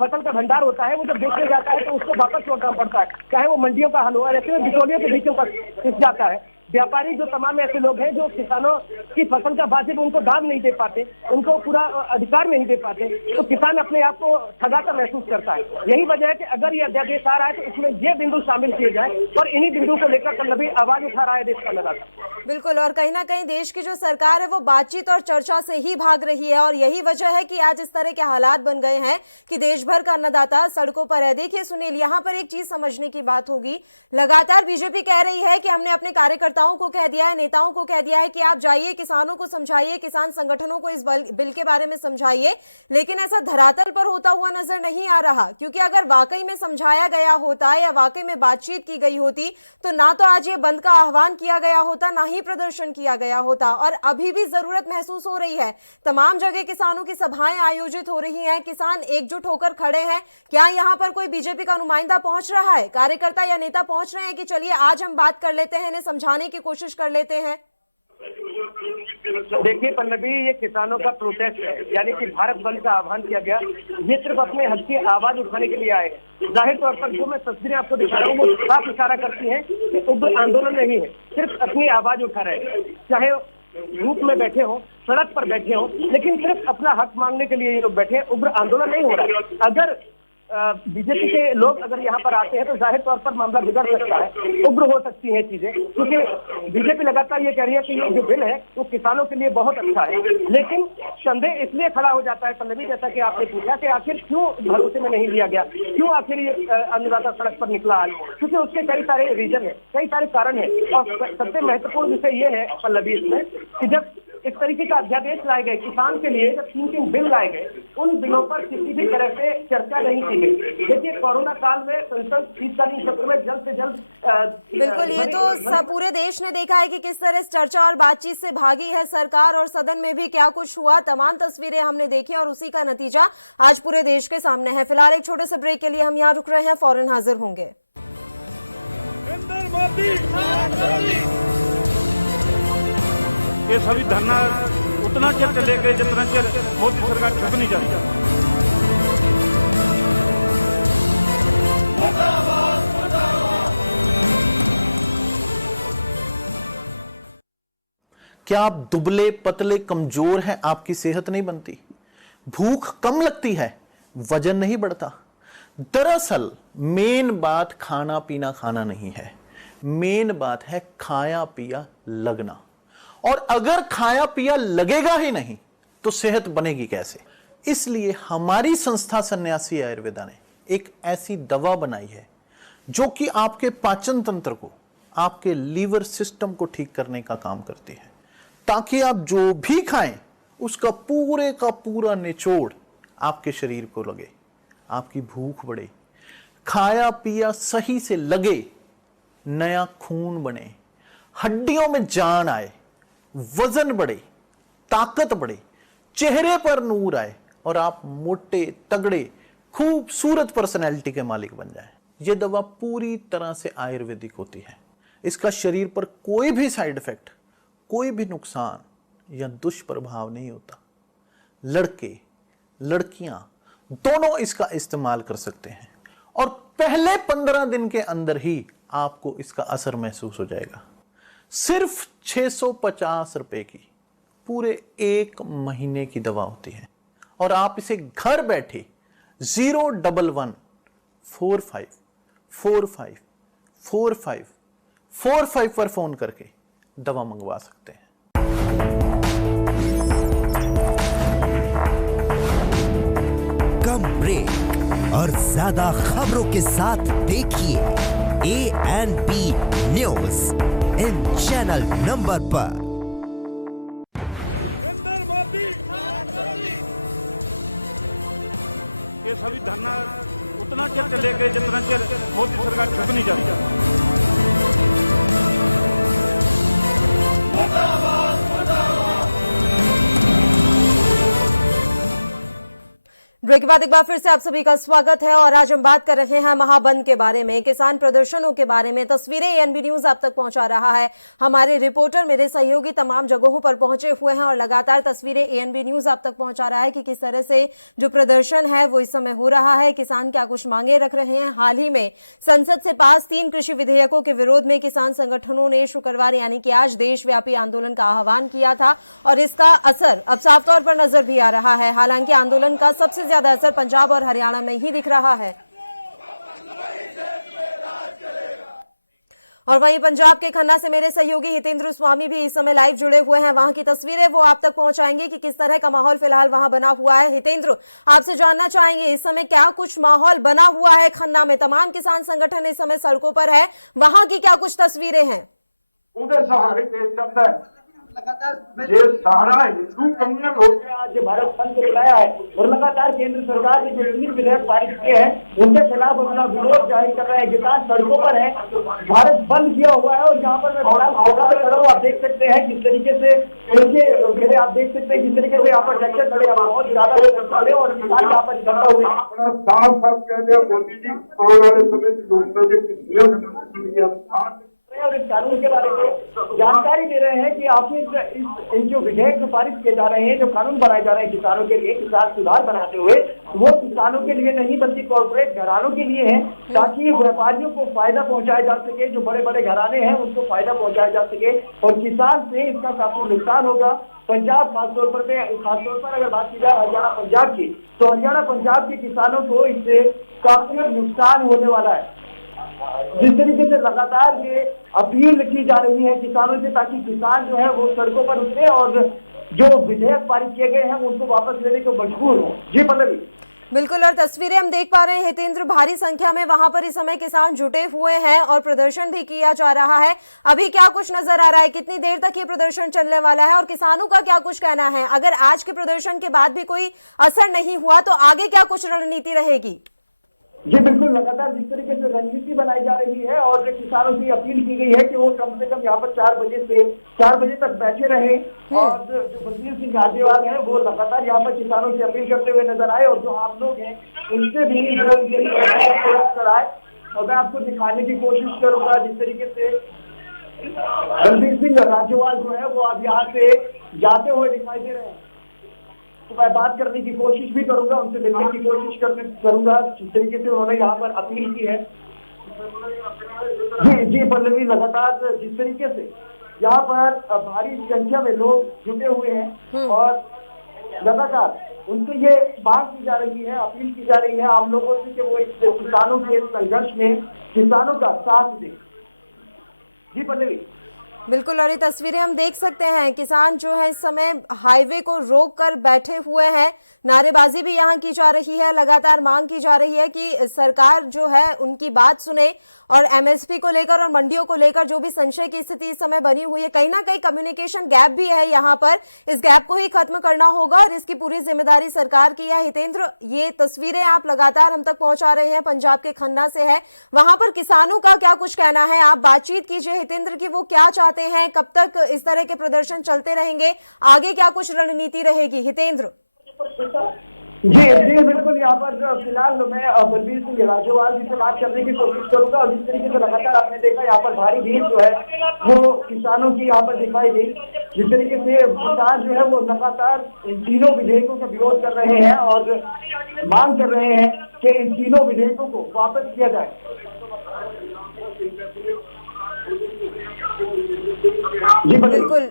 फसल का भंडार होता है, वो जब बेचने जाता है तो उसको वापस लौटना पड़ता है, चाहे वो मंडियों का हल हो। ऐसे में बिचौलियों के बीचों पर पिस जाता है। व्यापारी जो तमाम ऐसे लोग हैं जो किसानों की फसल का वाजिब उनको दाम नहीं दे पाते, उनको पूरा अधिकार नहीं दे पाते, तो किसान अपने आप को ठगाता महसूस करता है। यही वजह है कि अगर ये अध्यादेश आ रहा है तो इसमें ये बिंदु शामिल किए जाए और इन्हीं बिंदु को लेकर कल आवाज उठा रहा है देश का लगातार। बिल्कुल, और कहीं ना कहीं देश की जो सरकार है वो बातचीत और चर्चा से ही भाग रही है, और यही वजह है कि आज इस तरह के हालात बन गए हैं कि देश भर का अन्नदाता सड़कों पर है। देखिए सुनील, यहाँ पर एक चीज समझने की बात होगी, लगातार बीजेपी कह रही है कि हमने अपने कार्यकर्ताओं को कह दिया है, नेताओं को कह दिया है कि आप जाइए किसानों को समझाइए, किसान संगठनों को इस बिल के बारे में समझाइए, लेकिन ऐसा धरातल पर होता हुआ नजर नहीं आ रहा। क्योंकि अगर वाकई में समझाया गया होता या वाकई में बातचीत की गई होती तो ना तो आज ये बंद का आह्वान किया गया होता, ना ही प्रदर्शन किया गया होता। और अभी भी जरूरत महसूस हो रही है, तमाम जगह किसानों की सभाएं आयोजित हो रही हैं, किसान एकजुट होकर खड़े हैं। क्या यहाँ पर कोई बीजेपी का नुमाइंदा पहुंच रहा है, कार्यकर्ता या नेता पहुंच रहे हैं कि चलिए आज हम बात कर लेते हैं, इन्हें समझाने की कोशिश कर लेते हैं? देखिए पल्लवी, ये किसानों का प्रोटेस्ट है, यानी कि भारत बंद का आह्वान किया गया। ये सिर्फ अपने हक की आवाज उठाने के लिए आए हैं। जाहिर तौर पर जो मैं तस्वीरें आपको दिखा रहा हूँ वो साफ इशारा करती हैं कि उग्र आंदोलन नहीं है, सिर्फ अपनी आवाज उठा रहे हैं। चाहे धूप में बैठे हो, सड़क पर बैठे हो, लेकिन सिर्फ अपना हक मांगने के लिए ये लोग बैठे हैं। उग्र आंदोलन नहीं हो रहा है। अगर बीजेपी के लोग अगर यहाँ पर आते हैं तो जाहिर तौर पर मामला बिगड़ सकता है, उग्र हो सकती हैं चीजें, क्योंकि बीजेपी लगातार ये कह रही है कि ये जो बिल है वो किसानों के लिए बहुत अच्छा है। लेकिन संदेह इसलिए खड़ा हो जाता है पल्लवी, जैसा कि आपने पूछा कि आखिर क्यों भरोसे में नहीं लिया गया, क्यों आखिर ये अन्नदाता सड़क पर निकला आज, क्योंकि उसके कई सारे रीजन है, कई सारे कारण है। और सबसे महत्वपूर्ण विषय ये है पल्लवी इसमें कि जब इस तरीके का अध्यादेश लाए गए किसान के लिए, जब 3 बिल लाए गए, उन बिलों पर किसी भी तरह से चर्चा नहीं की गई। देखिए कोरोना काल में संसद शीतकालीन सत्र में जल्द से जल्द बिल्कुल, ये तो पूरे देश ने देखा है कि किस तरह चर्चा और बातचीत से भागी है सरकार, और सदन में भी क्या कुछ हुआ, तमाम तस्वीरें हमने देखी और उसी का नतीजा आज पूरे देश के सामने है। फिलहाल एक छोटे से ब्रेक के लिए हम यहाँ रुक रहे हैं, फौरन हाजिर होंगे। ये सभी धरना उतना चिर चलेगा जितना चिर मोदी सरकार झुक नहीं जाती। क्या आप दुबले पतले कमजोर हैं, आपकी सेहत नहीं बनती, भूख कम लगती है, वजन नहीं बढ़ता? दरअसल मेन बात खाना पीना खाना नहीं है, मेन बात है खाया पिया लगना। और अगर खाया पिया लगेगा ही नहीं तो सेहत बनेगी कैसे? इसलिए हमारी संस्था सन्यासी आयुर्वेदा ने एक ऐसी दवा बनाई है जो कि आपके पाचन तंत्र को, आपके लीवर सिस्टम को ठीक करने का काम करती है, ताकि आप जो भी खाएं उसका पूरे का पूरा निचोड़ आपके शरीर को लगे, आपकी भूख बढ़े, खाया पिया सही से लगे, नया खून बने, हड्डियों में जान आए, वजन बढ़े, ताकत बढ़े, चेहरे पर नूर आए और आप मोटे तगड़े खूबसूरत पर्सनैलिटी के मालिक बन जाएं। यह दवा पूरी तरह से आयुर्वेदिक होती है। इसका शरीर पर कोई भी साइड इफेक्ट, कोई भी नुकसान या दुष्प्रभाव नहीं होता। लड़के लड़कियां दोनों इसका इस्तेमाल कर सकते हैं और पहले 15 दिन के अंदर ही आपको इसका असर महसूस हो जाएगा। सिर्फ 650 रुपए की पूरे 1 महीने की दवा होती है और आप इसे घर बैठे 01145454545 पर फोन करके दवा मंगवा सकते हैं। कम ब्रेक और ज्यादा खबरों के साथ देखिए ANP news in channel number पर। ये सभी धरना उतना चेर चलेगा जितना चेर मोदी सरकार झुक नहीं जाती। ब्रेक के बाद एक बार फिर से आप सभी का स्वागत है और आज हम बात कर रहे हैं महाबंद के बारे में, किसान प्रदर्शनों के बारे में। तस्वीरें एएनबी न्यूज आप तक पहुंचा रहा है। हमारे रिपोर्टर, मेरे सहयोगी तमाम जगहों पर पहुंचे हुए हैं और लगातार तस्वीरें एएनबी न्यूज आप तक पहुंचा रहा है कि किस तरह से जो प्रदर्शन है वो इस समय हो रहा है। किसान क्या कुछ मांगे रख रहे हैं। हाल ही में संसद से पास 3 कृषि विधेयकों के विरोध में किसान संगठनों ने शुक्रवार यानी कि आज देशव्यापी आंदोलन का आह्वान किया था और इसका असर अब साफ तौर पर नजर भी आ रहा है। हालांकि आंदोलन का सबसे ज्यादा असर पंजाब और हरियाणा में ही दिख रहा है। और वहीं पंजाब के खन्ना से मेरे सहयोगी हितेंद्र स्वामी भी इस समय लाइव जुड़े हुए हैं। वहां की तस्वीरें वो आप तक पहुंचाएंगे कि किस तरह का माहौल फिलहाल वहां बना हुआ है। हितेंद्र, आपसे जानना चाहेंगे इस समय क्या कुछ माहौल बना हुआ है खन्ना में। तमाम किसान संगठन इस समय सड़कों पर है, वहां की क्या कुछ तस्वीरें हैं। उधर सहारे देश चलता है, ये सारा हिंदू कम्युनल हो गया। आज भारत बंद को बुलाया है और लगातार केंद्र सरकार ने जो 3 विधेयक पारित किए हैं उनके खिलाफ अपना विरोध जाहिर कर रहे हैं। किसान सड़कों पर है, भारत बंद किया हुआ है और यहाँ पर मैं खड़ा हूँ। आप देख सकते हैं किस तरीके से आप देख सकते हैं किस तरीके से यहाँ पर ट्रैक्टर खड़े बहुत ज्यादा और किसान यहाँ पर इकट्ठा हुए। अपना साफ साफ कह दिया मोदी जी आने वाले समय और इस कानून के बारे में जानकारी दे रहे हैं कि आखिर इन जो विधेयक जो पारित किए जा रहे हैं, जो कानून बनाए जा रहे हैं किसानों के लिए, किसान सुधार बनाते हुए, वो किसानों के लिए नहीं बल्कि कॉर्पोरेट घरानों के लिए है, ताकि व्यापारियों को फायदा पहुंचाया जा सके। जो बड़े बड़े घराने हैं उनको फायदा पहुंचाया जा सके और किसान से इसका काफी नुकसान होगा। पंजाब खासतौर पर अगर बात की जाए हरियाणा पंजाब की, तो हरियाणा पंजाब के किसानों को इससे काफी नुकसान होने वाला है। जिस तरीके से लगातार ये अपील की जा रही है किसानों से, ताकि किसान जो है वो सड़कों पर उतरे और जो विधेयक पारित किए गए हैं उनको वापस लेने को मजबूर हो। जी पल्लवी। बिल्कुल, और तस्वीरें हम देख पा रहे हैं हितेंद्र, भारी संख्या में वहां पर इस समय किसान जुटे हुए हैं और प्रदर्शन भी किया जा रहा है। अभी क्या कुछ नजर आ रहा है, कितनी देर तक ये प्रदर्शन चलने वाला है और किसानों का क्या कुछ कहना है? अगर आज के प्रदर्शन के बाद भी कोई असर नहीं हुआ तो आगे क्या कुछ रणनीति रहेगी? जी बिल्कुल, लगातार जिस तरीके से रणनीति बनाई जा रही है और किसानों से अपील की गई है कि वो कम से कम यहाँ पर 4 बजे तक बैठे रहे और जो बलबीर सिंह गाजीवाल है वो लगातार यहाँ पर किसानों से अपील करते हुए नजर आए और जो आम लोग हैं उनसे भी कराए। और मैं आपको दिखाने की कोशिश करूंगा जिस तरीके से बलबीर सिंह गाजीवाल जो है वो अब यहाँ से जाते हुए दिखाई दे रहे हैं। तो मैं बात करने की कोशिश भी करूंगा, उनसे मिलने की कोशिश करूंगा जिस तरीके से उन्होंने यहाँ पर अपील की है। जी पल्लवी, लगातार जिस तरीके से यहाँ पर भारी संख्या में लोग जुटे हुए हैं और लगातार उनसे ये मांग की जा रही है, अपील की जा रही है आम लोगों से कि वो इस किसानों के संघर्ष में किसानों का साथ दें। जी पल्लवी। बिल्कुल, और ये तस्वीरें हम देख सकते हैं किसान जो है इस समय हाईवे को रोक कर बैठे हुए हैं। नारेबाजी भी यहाँ की जा रही है, लगातार मांग की जा रही है कि सरकार जो है उनकी बात सुने और एमएसपी को लेकर और मंडियों को लेकर जो भी संशय की स्थिति इस समय बनी हुई है, कहीं ना कहीं कम्युनिकेशन गैप भी है यहाँ पर। इस गैप को ही खत्म करना होगा और इसकी पूरी जिम्मेदारी सरकार की है। हितेंद्र, ये तस्वीरें आप लगातार हम तक पहुंचा रहे हैं, पंजाब के खन्ना से है, वहां पर किसानों का क्या कुछ कहना है? आप बातचीत कीजिए हितेंद्र की वो क्या चाहते हैं, कब तक इस तरह के प्रदर्शन चलते रहेंगे, आगे क्या कुछ रणनीति रहेगी? हितेंद्र। जी बिल्कुल, यहाँ पर फिलहाल मैं बलबीर सिंह गाजीवाल जी से बात करने की कोशिश करूंगा और जिस तरीके से लगातार आपने देखा यहाँ पर भारी भीड़ जो है वो किसानों की यहाँ पर दिखाई दी। जिस तरीके से किसान जो है वो लगातार इन तीनों विधेयकों का विरोध कर रहे हैं और मांग कर रहे हैं कि इन तीनों विधेयकों को वापस किया जाए। जी बिल्कुल,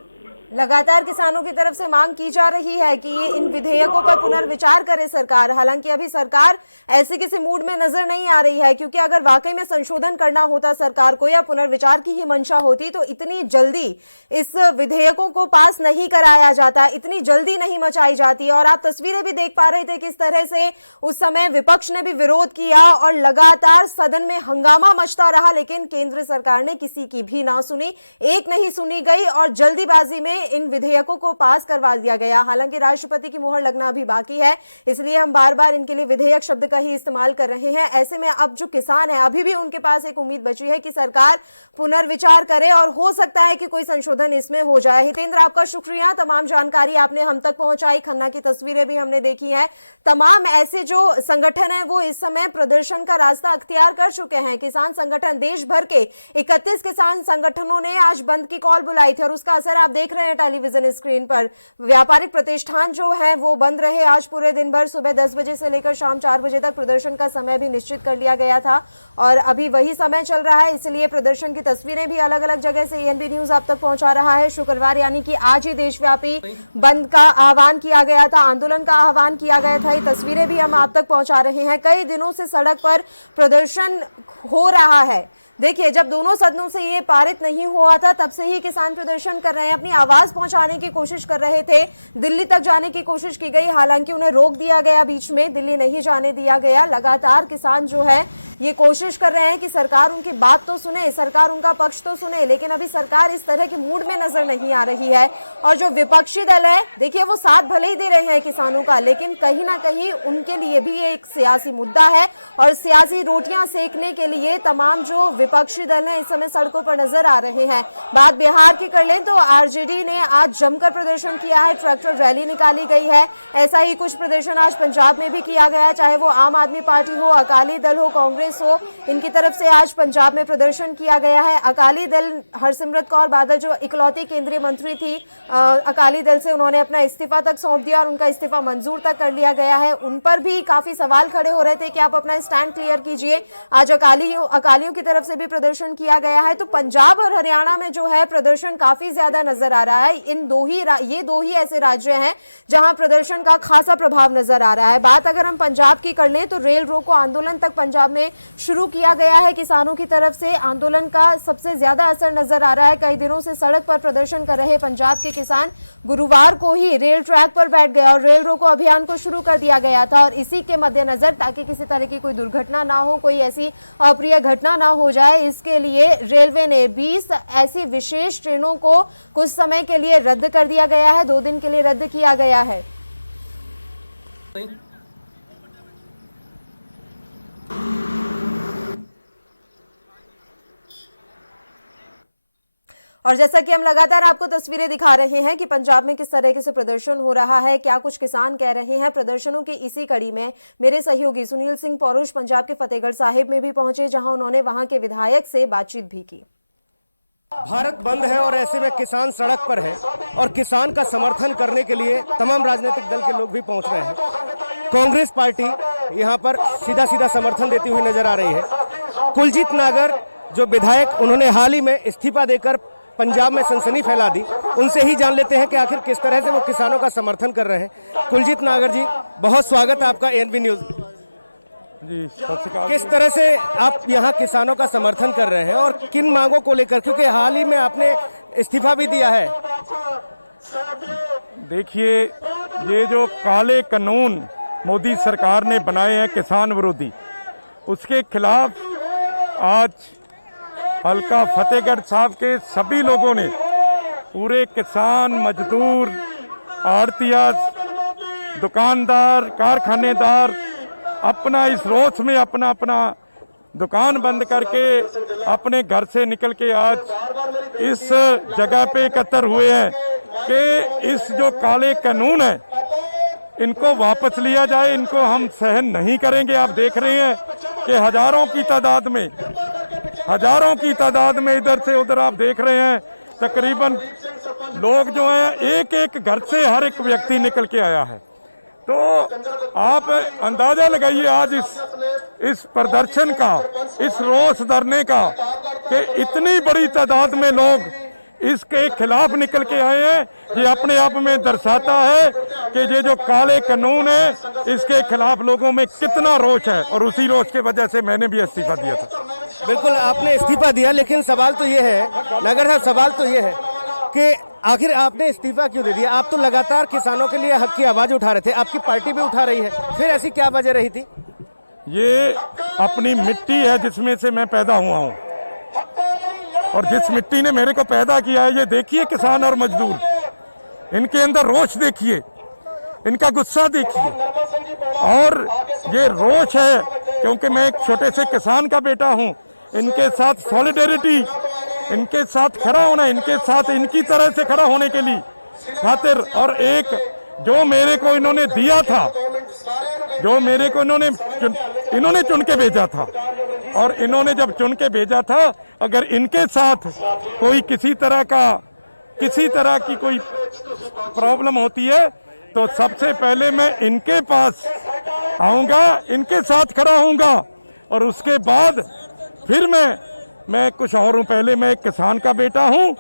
लगातार किसानों की तरफ से मांग की जा रही है कि इन विधेयकों पर पुनर्विचार करे सरकार। हालांकि अभी सरकार ऐसे किसी मूड में नजर नहीं आ रही है, क्योंकि अगर वाकई में संशोधन करना होता सरकार को या पुनर्विचार की ही मंशा होती तो इतनी जल्दी इस विधेयकों को पास नहीं कराया जाता, इतनी जल्दी नहीं मचाई जाती। और आप तस्वीरें भी देख पा रहे थे किस तरह से उस समय विपक्ष ने भी विरोध किया और लगातार सदन में हंगामा मचता रहा, लेकिन केंद्र सरकार ने किसी की भी ना सुनी, एक नहीं सुनी गई और जल्दीबाजी में में इन विधेयकों को पास करवा दिया गया। हालांकि राष्ट्रपति की मुहर लगना अभी बाकी है, इसलिए हम बार बार इनके लिए विधेयक शब्द का ही इस्तेमाल कर रहे हैं। ऐसे में अब जो किसान है, अभी भी उनके पास एक उम्मीद बची है कि सरकार पुनर्विचार करे और हो सकता है कि कोई संशोधन इसमें हो जाए। हितेंद्र, आपका शुक्रिया, तमाम जानकारी आपने हम तक पहुंचाई। खन्ना की तस्वीरें भी हमने देखी हैं। तमाम ऐसे जो संगठन है वो इस समय प्रदर्शन का रास्ता अख्तियार कर चुके हैं। किसान संगठन देश भर के 31 किसान संगठनों ने आज बंद की कॉल बुलाई थी और उसका असर आप देख रहे हैं टेलीविजन स्क्रीन पर। व्यापारिक प्रतिष्ठान जो है वो बंद रहे आज पूरे दिन भर। सुबह 10 बजे से लेकर शाम 4 बजे तक प्रदर्शन का समय भी निश्चित कर लिया गया था और अभी वही समय चल रहा है, इसलिए प्रदर्शन की तस्वीरें भी अलग अलग जगह से एएनबी न्यूज आप तक पहुंचा रहा है। शुक्रवार यानी कि आज ही देशव्यापी बंद का आह्वान किया गया था, आंदोलन का आह्वान किया गया था। ये तस्वीरें भी हम आप तक पहुंचा रहे हैं। कई दिनों से सड़क पर प्रदर्शन हो रहा है। देखिए, जब दोनों सदनों से ये पारित नहीं हुआ था तब से ही किसान प्रदर्शन कर रहे हैं, अपनी आवाज पहुंचाने की कोशिश कर रहे थे। दिल्ली तक जाने की कोशिश की गई, हालांकि उन्हें रोक दिया गया, बीच में दिल्ली नहीं जाने दिया गया। लगातार किसान जो है ये कोशिश कर रहे हैं कि सरकार उनकी बात तो सुने, सरकार उनका पक्ष तो सुने, लेकिन अभी सरकार इस तरह के मूड में नजर नहीं आ रही है। और जो विपक्षी दल है, देखिए, वो साथ भले ही दे रहे हैं किसानों का, लेकिन कहीं ना कहीं उनके लिए भी एक सियासी मुद्दा है और सियासी रोटियां सेकने के लिए तमाम जो विपक्षी दल हैं इस समय सड़कों पर नजर आ रहे हैं। बात बिहार की कर लें तो आरजेडी ने आज जमकर प्रदर्शन किया है, ट्रैक्टर रैली निकाली गई है। ऐसा ही कुछ प्रदर्शन आज पंजाब में भी किया गया, चाहे वो आम आदमी पार्टी हो, अकाली दल हो, कांग्रेस हो, इनकी तरफ से आज पंजाब में प्रदर्शन किया गया है। अकाली दल, हरसिमरत कौर बादल जो इकलौती केंद्रीय मंत्री थी अकाली दल से, उन्होंने अपना इस्तीफा तक सौंप दिया और उनका इस्तीफा मंजूर तक कर लिया गया है। उन पर भी काफी सवाल खड़े हो रहे थे कि आप अपना स्टैंड क्लियर कीजिए। आज अकालियों की तरफ से भी प्रदर्शन किया गया है। तो पंजाब और हरियाणा में जो है प्रदर्शन काफी ज्यादा नजर आ रहा है। ये दो ही ऐसे राज्य हैं जहां प्रदर्शन का खासा प्रभाव नजर आ रहा है। बात अगर हम पंजाब की कर लें तो रेल रोको आंदोलन तक पंजाब में शुरू किया गया है। किसानों की तरफ से आंदोलन का सबसे ज्यादा असर नजर आ रहा है। कई दिनों से सड़क पर प्रदर्शन कर रहे पंजाब के किसान गुरुवार को ही रेल ट्रैक पर बैठ गए और रेल रोको अभियान को शुरू कर दिया गया था। और इसी के मद्देनजर, ताकि किसी तरह की कोई दुर्घटना ना हो, कोई ऐसी अप्रिय घटना ना हो जाए, इसके लिए रेलवे ने 20 ऐसी विशेष ट्रेनों को कुछ समय के लिए रद्द कर दिया गया है, 2 दिन के लिए रद्द किया गया है। और जैसा कि हम लगातार आपको तस्वीरें दिखा रहे हैं कि पंजाब में किस तरह से प्रदर्शन हो रहा है, क्या कुछ किसान कह रहे हैं। प्रदर्शनों की इसी कड़ी में मेरे सहयोगी सुनील सिंह पौरुष पंजाब के फतेहगढ़ साहिब में भी पहुंचे, जहां उन्होंने वहां के विधायक से बातचीत भी की। भारत बंद है और ऐसे में किसान सड़क पर है और किसान का समर्थन करने के लिए तमाम राजनीतिक दल के लोग भी पहुंच रहे हैं। कांग्रेस पार्टी यहां पर सीधा समर्थन देती हुई नजर आ रही है। कुलजीत नागर जो विधायक, उन्होंने हाल ही में इस्तीफा देकर पंजाब में सनसनी फैला दी, उनसे ही जान लेते हैं कि आखिर किस तरह से वो किसानों का समर्थन कर रहे हैं। कुलजीत नागर जी, बहुत स्वागत है आपका एएनबी न्यूज जी। सत श्री अकाल। किस तरह से आप यहाँ किसानों का समर्थन कर रहे हैं और किन मांगों को लेकर, क्योंकि हाल ही में आपने इस्तीफा भी दिया है? देखिए, ये जो काले कानून मोदी सरकार ने बनाए हैं किसान विरोधी, उसके खिलाफ आज हल्का फतेहगढ़ साहब के सभी लोगों ने, पूरे किसान, मजदूर, आड़तिया, दुकानदार, कारखानेदार अपना इस रोष में अपना दुकान बंद करके अपने घर से निकल के आज इस जगह पे एकत्र हुए हैं कि इस जो काले कानून है इनको वापस लिया जाए। इनको हम सहन नहीं करेंगे। आप देख रहे हैं कि हजारों की तादाद में इधर से उधर आप देख रहे हैं, तकरीबन लोग जो हैं एक घर से हर एक व्यक्ति निकल के आया है। तो आप अंदाजा लगाइए आज इस प्रदर्शन का, इस रोष धरने का, कि इतनी बड़ी तादाद में लोग इसके खिलाफ निकल के आए हैं। ये अपने आप में दर्शाता है कि ये जो काले कानून है इसके खिलाफ लोगों में कितना रोष है, और उसी रोष की वजह से मैंने भी इस्तीफा दिया था। बिल्कुल, आपने इस्तीफा दिया, लेकिन सवाल तो ये है, नगर साहब, सवाल तो ये है कि आखिर आपने इस्तीफा क्यों दे दिया? आप तो लगातार किसानों के लिए हक की आवाज उठा रहे थे, आपकी पार्टी भी उठा रही है, फिर ऐसी क्या वजह रही थी? ये अपनी मिट्टी है जिसमें से मैं पैदा हुआ हूँ, और जिस मिट्टी ने मेरे को पैदा किया है, ये देखिए किसान और मजदूर, इनके अंदर रोष देखिए, इनका गुस्सा देखिए। और ये रोष है क्योंकि मैं एक छोटे से किसान का बेटा हूं। इनके साथ सॉलिडेरिटी, इनके साथ खड़ा होना, इनके साथ इनकी तरह से खड़ा होने के लिए खातिर, और एक जो मेरे को इन्होंने दिया था, जो मेरे को इन्होंने चुन के भेजा था, और इन्होंने जब चुन के भेजा था, अगर इनके साथ कोई किसी तरह की कोई प्रॉब्लम होती है तो सबसे पहले मैं इनके पास आऊँगा, इनके साथ खड़ा होऊंगा, और उसके बाद फिर मैं कुछ और हूँ। पहले मैं एक किसान का बेटा हूँ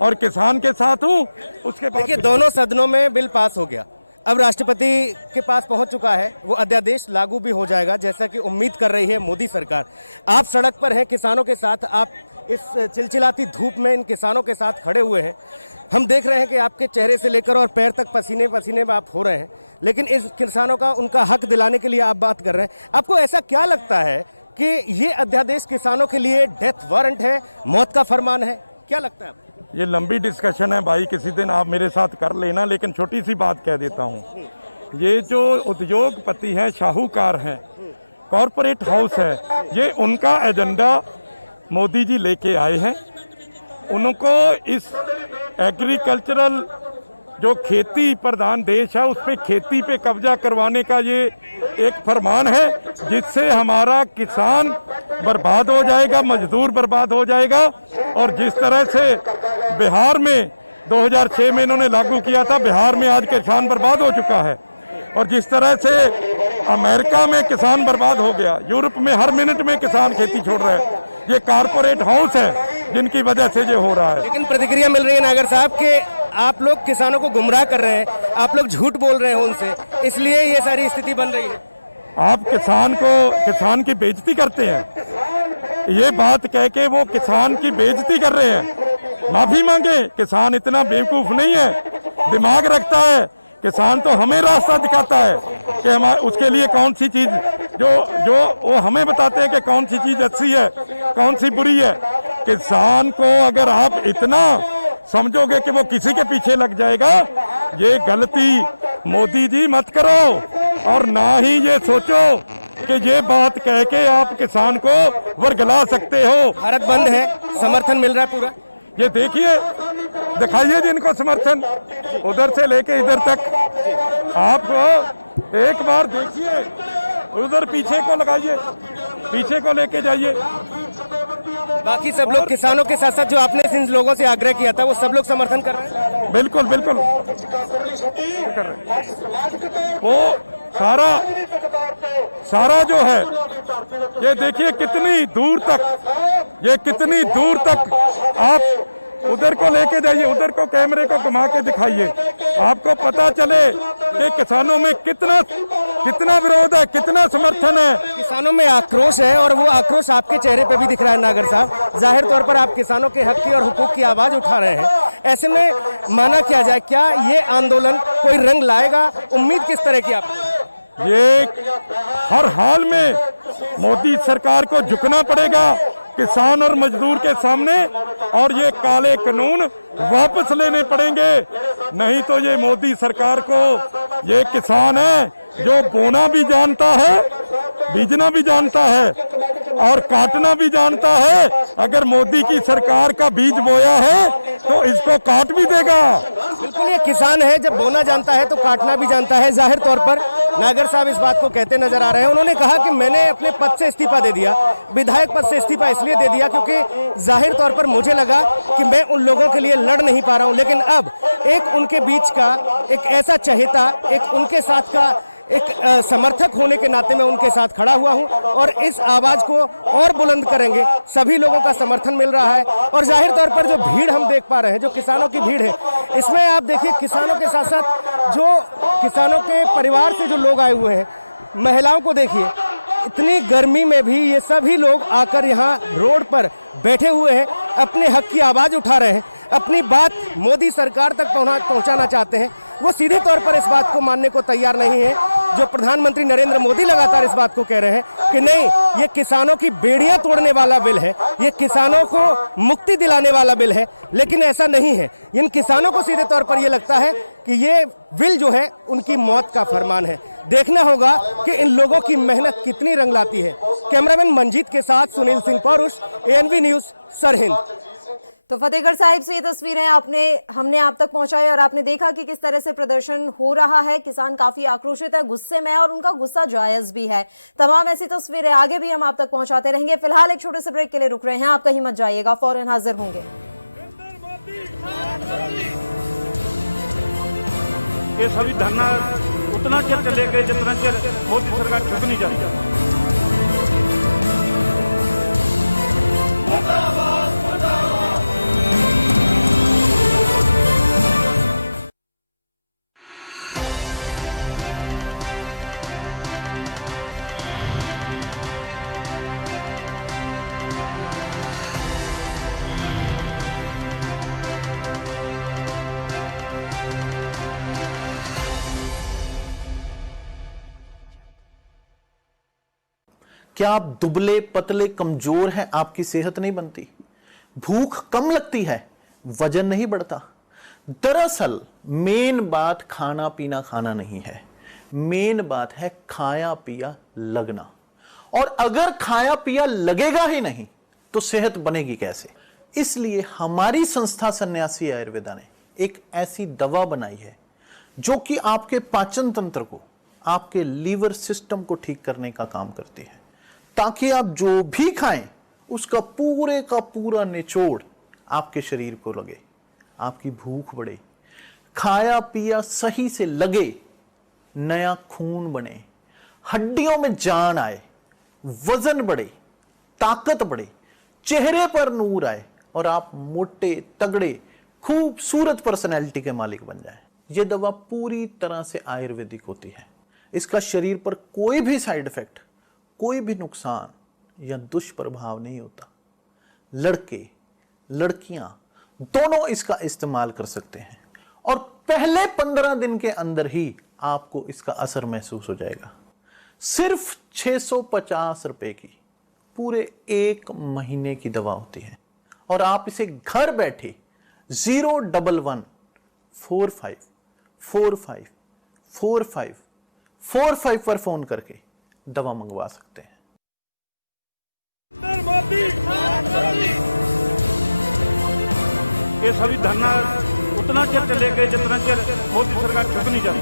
और किसान के साथ हूँ। उसके बाद देखिए, दोनों सदनों में बिल पास हो गया, अब राष्ट्रपति के पास पहुंच चुका है, वो अध्यादेश लागू भी हो जाएगा जैसा कि उम्मीद कर रही है मोदी सरकार। आप सड़क पर हैं किसानों के साथ, आप इस चिलचिलाती धूप में इन किसानों के साथ खड़े हुए हैं। हम देख रहे हैं कि आपके चेहरे से लेकर और पैर तक पसीने पसीने में आप हो रहे हैं, लेकिन इस किसानों का उनका हक दिलाने के लिए आप बात कर रहे हैं। आपको ऐसा क्या लगता है कि ये अध्यादेश किसानों के लिए डेथ वारंट है, मौत का फरमान है? क्या लगता है आपको? ये लंबी डिस्कशन है भाई, किसी दिन आप मेरे साथ कर लेना, लेकिन छोटी सी बात कह देता हूँ। ये जो उद्योगपति हैं, शाहूकार हैं, कॉरपोरेट हाउस है, ये उनका एजेंडा मोदी जी लेके आए हैं। उनको इस एग्रीकल्चरल जो खेती प्रधान देश है, उस पे खेती पे कब्जा करवाने का ये एक फरमान है, जिससे हमारा किसान बर्बाद हो जाएगा, मजदूर बर्बाद हो जाएगा। और जिस तरह से बिहार में 2006 में इन्होंने लागू किया था, बिहार में आज किसान बर्बाद हो चुका है। और जिस तरह से अमेरिका में किसान बर्बाद हो गया, यूरोप में हर मिनट में किसान खेती छोड़ रहे हैं, ये कारपोरेट हाउस है जिनकी वजह से ये हो रहा है। लेकिन प्रतिक्रिया मिल रही है नागर साहब कि आप लोग किसानों को गुमराह कर रहे हैं, आप लोग झूठ बोल रहे हैं उनसे, इसलिए ये सारी स्थिति बन रही है। आप किसान की बेइज्जती करते हैं, ये बात कह के वो किसान की बेइज्जती कर रहे हैं। माफी मांगे, किसान इतना बेवकूफ नहीं है, दिमाग रखता है। किसान तो हमें रास्ता दिखाता है कि हम उसके लिए कौन सी चीज जो वो हमें बताते हैं कि कौन सी चीज अच्छी है, कौन सी बुरी है। किसान को अगर आप इतना समझोगे कि वो किसी के पीछे लग जाएगा, ये गलती मोदी जी मत करो। और ना ही ये सोचो कि ये बात कह के आप किसान को वर्गला सकते हो। भारत बंद है, समर्थन मिल रहा है पूरा। ये देखिए, दिखाइए जिनको समर्थन, उधर से लेके इधर तक। आप एक बार देखिए, उधर पीछे को लगाइए, पीछे को लेके जाइए। बाकी सब लोग किसानों के साथ साथ जो आपने इन लोगों से आग्रह किया था, वो सब लोग समर्थन कर रहे हैं। बिल्कुल बिल्कुल कर रहे हैं। वो सारा जो है, ये देखिए कितनी दूर तक आप उधर को लेके जाइए, उधर को कैमरे को घुमा के दिखाइए, आपको पता चले कि किसानों में कितना विरोध है, कितना समर्थन है। किसानों में आक्रोश है, और वो आक्रोश आपके चेहरे पे भी दिख रहा है नागर साहब। जाहिर तौर पर आप किसानों के हक की और हुकूक की आवाज उठा रहे हैं। ऐसे में माना किया जाए, क्या ये आंदोलन कोई रंग लाएगा? उम्मीद किस तरह की आप? ये हर हाल में मोदी सरकार को झुकना पड़ेगा किसान और मजदूर के सामने, और ये काले कानून वापस लेने पड़ेंगे। नहीं तो ये मोदी सरकार को, ये किसान है जो बोना भी जानता है, बीजना भी जानता है और काटना भी जानता है। अगर मोदी की सरकार का बीज बोया है तो इसको काट भी देगा। बिल्कुल, ये किसान है, जब बोना जानता है तो काटना भी जानता है। जाहिर तौर पर नागर साहब इस बात को कहते नजर आ रहे हैं। उन्होंने कहा कि मैंने अपने पद से इस्तीफा दे दिया, विधायक पद से इस्तीफा इसलिए दे दिया क्योंकि जाहिर तौर पर मुझे लगा कि मैं उन लोगों के लिए लड़ नहीं पा रहा हूं। लेकिन अब एक उनके बीच का एक ऐसा चहेता, एक उनके साथ का एक समर्थक होने के नाते मैं उनके साथ खड़ा हुआ हूं, और इस आवाज को और बुलंद करेंगे। सभी लोगों का समर्थन मिल रहा है, और जाहिर तौर पर जो भीड़ हम देख पा रहे हैं, जो किसानों की भीड़ है, इसमें आप देखिए किसानों के साथ साथ जो किसानों के परिवार से जो लोग आए हुए हैं, महिलाओं को देखिए, इतनी गर्मी में भी ये सभी लोग आकर यहाँ रोड पर बैठे हुए हैं, अपने हक की आवाज उठा रहे हैं, अपनी बात मोदी सरकार तक पहुँचाना चाहते हैं। वो सीधे तौर पर इस बात को मानने को तैयार नहीं है जो प्रधानमंत्री नरेंद्र मोदी लगातार इस बात को कह रहे हैं कि नहीं, ये किसानों की बेड़ियां तोड़ने वाला बिल है, ये किसानों को मुक्ति दिलाने वाला बिल है, लेकिन ऐसा नहीं है। इन किसानों को सीधे तौर पर यह लगता है कि ये बिल जो है उनकी मौत का फरमान है। देखना होगा कि इन लोगों की मेहनत कितनी रंग लाती है। कैमरामैन मंजीत के साथ सुनील सिंह पौरुष, ANV न्यूज, सरहिंद। तो फतेहगढ़ साहिब से ये तस्वीरें हमने आप तक पहुंचाई और आपने देखा कि किस तरह से प्रदर्शन हो रहा है। किसान काफी आक्रोशित है, गुस्से में है और उनका गुस्सा जायज भी है। तमाम ऐसी तस्वीरें आगे भी हम आप तक पहुंचाते रहेंगे। फिलहाल एक छोटे से ब्रेक के लिए रुक रहे हैं, आप कहीं मत जाइएगा, फौरन हाजिर होंगे। ये सभी धरना उतना चिर चलेगा जितना चिर मोदी सरकार झुक नहीं जाती। क्या आप दुबले पतले कमजोर हैं, आपकी सेहत नहीं बनती? भूख कम लगती है, वजन नहीं बढ़ता? दरअसल मेन बात खाना पीना खाना नहीं है, मेन बात है खाया पिया लगना। और अगर खाया पिया लगेगा ही नहीं तो सेहत बनेगी कैसे? इसलिए हमारी संस्था सन्यासी आयुर्वेदा ने एक ऐसी दवा बनाई है जो कि आपके पाचन तंत्र को, आपके लीवर सिस्टम को ठीक करने का काम करती है, ताकि आप जो भी खाएं उसका पूरे का पूरा निचोड़ आपके शरीर को लगे, आपकी भूख बढ़े, खाया पिया सही से लगे, नया खून बने, हड्डियों में जान आए, वजन बढ़े, ताकत बढ़े, चेहरे पर नूर आए और आप मोटे तगड़े खूबसूरत पर्सनैलिटी के मालिक बन जाएं। यह दवा पूरी तरह से आयुर्वेदिक होती है। इसका शरीर पर कोई भी साइड इफेक्ट, कोई भी नुकसान या दुष्प्रभाव नहीं होता। लड़के लड़कियां दोनों इसका इस्तेमाल कर सकते हैं और पहले 15 दिन के अंदर ही आपको इसका असर महसूस हो जाएगा। सिर्फ 650 रुपए की पूरे 1 महीने की दवा होती है और आप इसे घर बैठे 01145454545 पर फोन करके दवा मंगवा सकते हैं। ये सभी धरना उतना चिर चलेगा जितना चिर मोदी सरकार झुक नहीं जाती।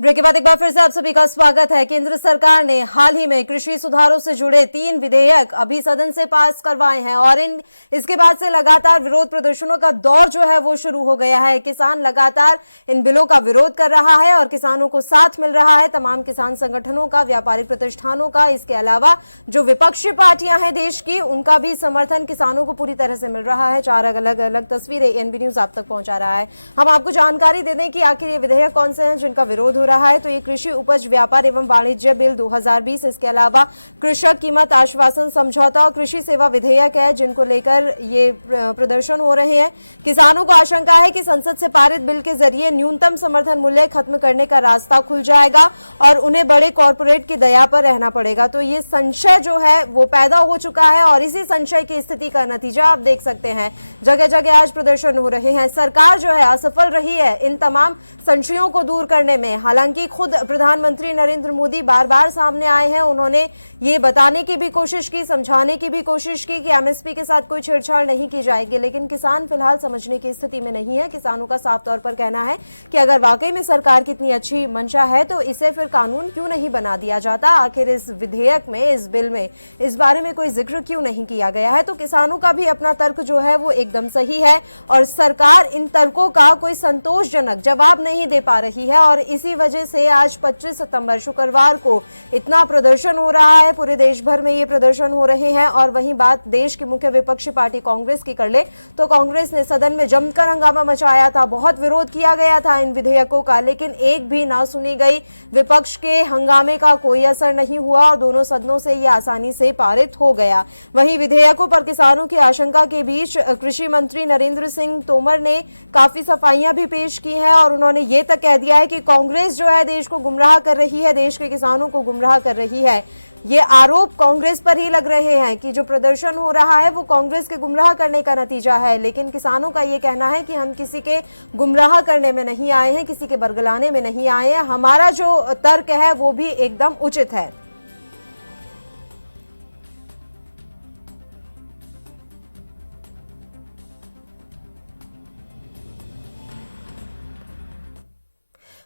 ब्रेक के बाद एक बार फिर से आप सभी का स्वागत है। केंद्र सरकार ने हाल ही में कृषि सुधारों से जुड़े 3 विधेयक अभी सदन से पास करवाए हैं और इसके बाद से लगातार विरोध प्रदर्शनों का दौर जो है वो शुरू हो गया है। किसान लगातार इन बिलों का विरोध कर रहा है और किसानों को साथ मिल रहा है तमाम किसान संगठनों का, व्यापारिक प्रतिष्ठानों का। इसके अलावा जो विपक्षी पार्टियां हैं देश की, उनका भी समर्थन किसानों को पूरी तरह से मिल रहा है। 4 अलग अलग तस्वीरें ANV न्यूज आप तक पहुंचा रहा है। हम आपको जानकारी दे दें कि आखिर ये विधेयक कौन से हैं जिनका विरोध हो रहा है। तो ये कृषि उपज व्यापार एवं वाणिज्य बिल 2020, इसके अलावा कृषक कीमत आश्वासन समझौता और कृषि सेवा विधेयक है जिनको लेकर ये प्रदर्शन हो रहे हैं। किसानों को आशंका है कि संसद से पारित बिल के जरिए न्यूनतम समर्थन मूल्य खत्म करने का रास्ता खुल जाएगा और उन्हें बड़े कॉरपोरेट की दया पर रहना पड़ेगा। तो ये संशय जो है वो पैदा हो चुका है और इसी संशय की स्थिति का नतीजा आप देख सकते हैं। जगह जगह आज प्रदर्शन हो रहे हैं। सरकार जो है असफल रही है इन तमाम संशयों को दूर करने में। हालांकि खुद प्रधानमंत्री नरेंद्र मोदी बार बार सामने आए हैं। उन्होंने ये बताने की भी कोशिश की, समझाने की भी कोशिश की कि MSP के साथ कोई छेड़छाड़ नहीं की जाएगी, लेकिन किसान फिलहाल समझने की स्थिति में नहीं है। किसानों का साफ तौर पर कहना है कि अगर वाकई में सरकार की इतनी अच्छी मंशा है तो इसे फिर कानून क्यों नहीं बना दिया जाता। आखिर इस विधेयक में, इस बिल में इस बारे में कोई जिक्र क्यों नहीं किया गया है। तो किसानों का भी अपना तर्क जो है वो एकदम सही है और सरकार इन तर्कों का कोई संतोषजनक जवाब नहीं दे पा रही है और इसी बजे से आज 25 सितंबर शुक्रवार को इतना प्रदर्शन हो रहा है। पूरे देश भर में ये प्रदर्शन हो रहे हैं। और वहीं बात देश की मुख्य विपक्षी पार्टी कांग्रेस की कर ले तो कांग्रेस ने सदन में जमकर हंगामा मचाया था। बहुत विरोध किया गया था इन विधेयकों का, लेकिन एक भी ना सुनी गई। विपक्ष के हंगामे का कोई असर नहीं हुआ और दोनों सदनों से ये आसानी से पारित हो गया। वहीं विधेयकों पर किसानों की आशंका के बीच कृषि मंत्री नरेंद्र सिंह तोमर ने काफी सफाइयां भी पेश की हैं और उन्होंने ये तक कह दिया है कि कांग्रेस जो है देश को गुमराह कर रही है, देश के किसानों को गुमराह कर रही है। ये आरोप कांग्रेस पर ही लग रहे हैं कि जो प्रदर्शन हो रहा है वो कांग्रेस के गुमराह करने का नतीजा है, लेकिन किसानों का ये कहना है कि हम किसी के गुमराह करने में नहीं आए हैं, किसी के बरगलाने में नहीं आए हैं। हमारा जो तर्क है वो भी एकदम उचित है।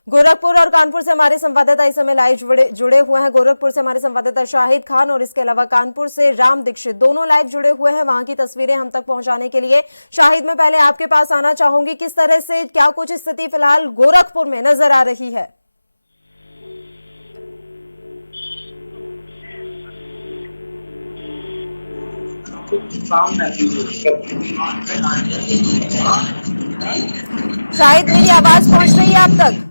गोरखपुर और कानपुर से हमारे संवाददाता इस समय लाइव जुड़े हुए हैं। गोरखपुर से हमारे संवाददाता शाहिद खान और इसके अलावा कानपुर से राम दीक्षित दोनों लाइव जुड़े हुए हैं वहां की तस्वीरें हम तक पहुंचाने के लिए। शाहिद, मैं पहले आपके पास आना चाहूंगी, किस तरह से क्या कुछ स्थिति फिलहाल गोरखपुर में नजर आ रही है? शाहिद, मेरी आवाज पहुंच रही है आप तक?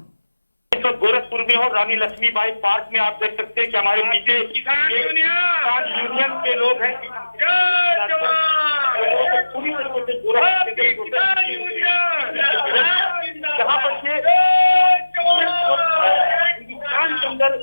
तो गोरखपुर में और रानी लक्ष्मीबाई पार्क में आप देख सकते हैं कि हमारे पीछे किसान यूनियन के लोग हैं। पूरी तरीके से जहाँ पर किसान के अंदर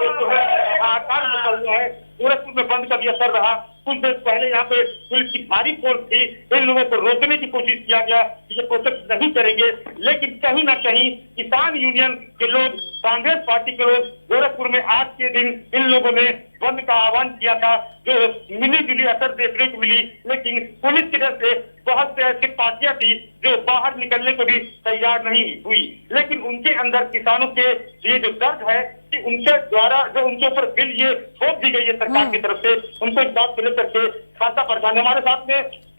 जो है आकार मचा हुआ है, गोरखपुर में बंद का भी असर रहा। कुछ देर पहले यहाँ पे पुलिस की भारी फोर्स थी, इन लोगों को रोकने की कोशिश किया गया कि ये प्रोटेस्ट नहीं करेंगे, लेकिन कहीं ना कहीं किसान यूनियन के लोग, कांग्रेस पार्टी के लोग गोरखपुर में आज के दिन इन लोगों ने बंद का आह्वान किया था, जो मिली जुली असर देखने को मिली। लेकिन पुलिस की तरफ से बहुत से ऐसी पार्टियां थी जो बाहर निकलने को भी तैयार नहीं हुई, लेकिन उनके अंदर किसानों के ये जो दर्द है कि उनके द्वारा जो उनके ऊपर बिल ये थोप दी गई है सरकार की तरफ से, उनको इस बात को लेकर के खासा परेशान। हमारे साथ में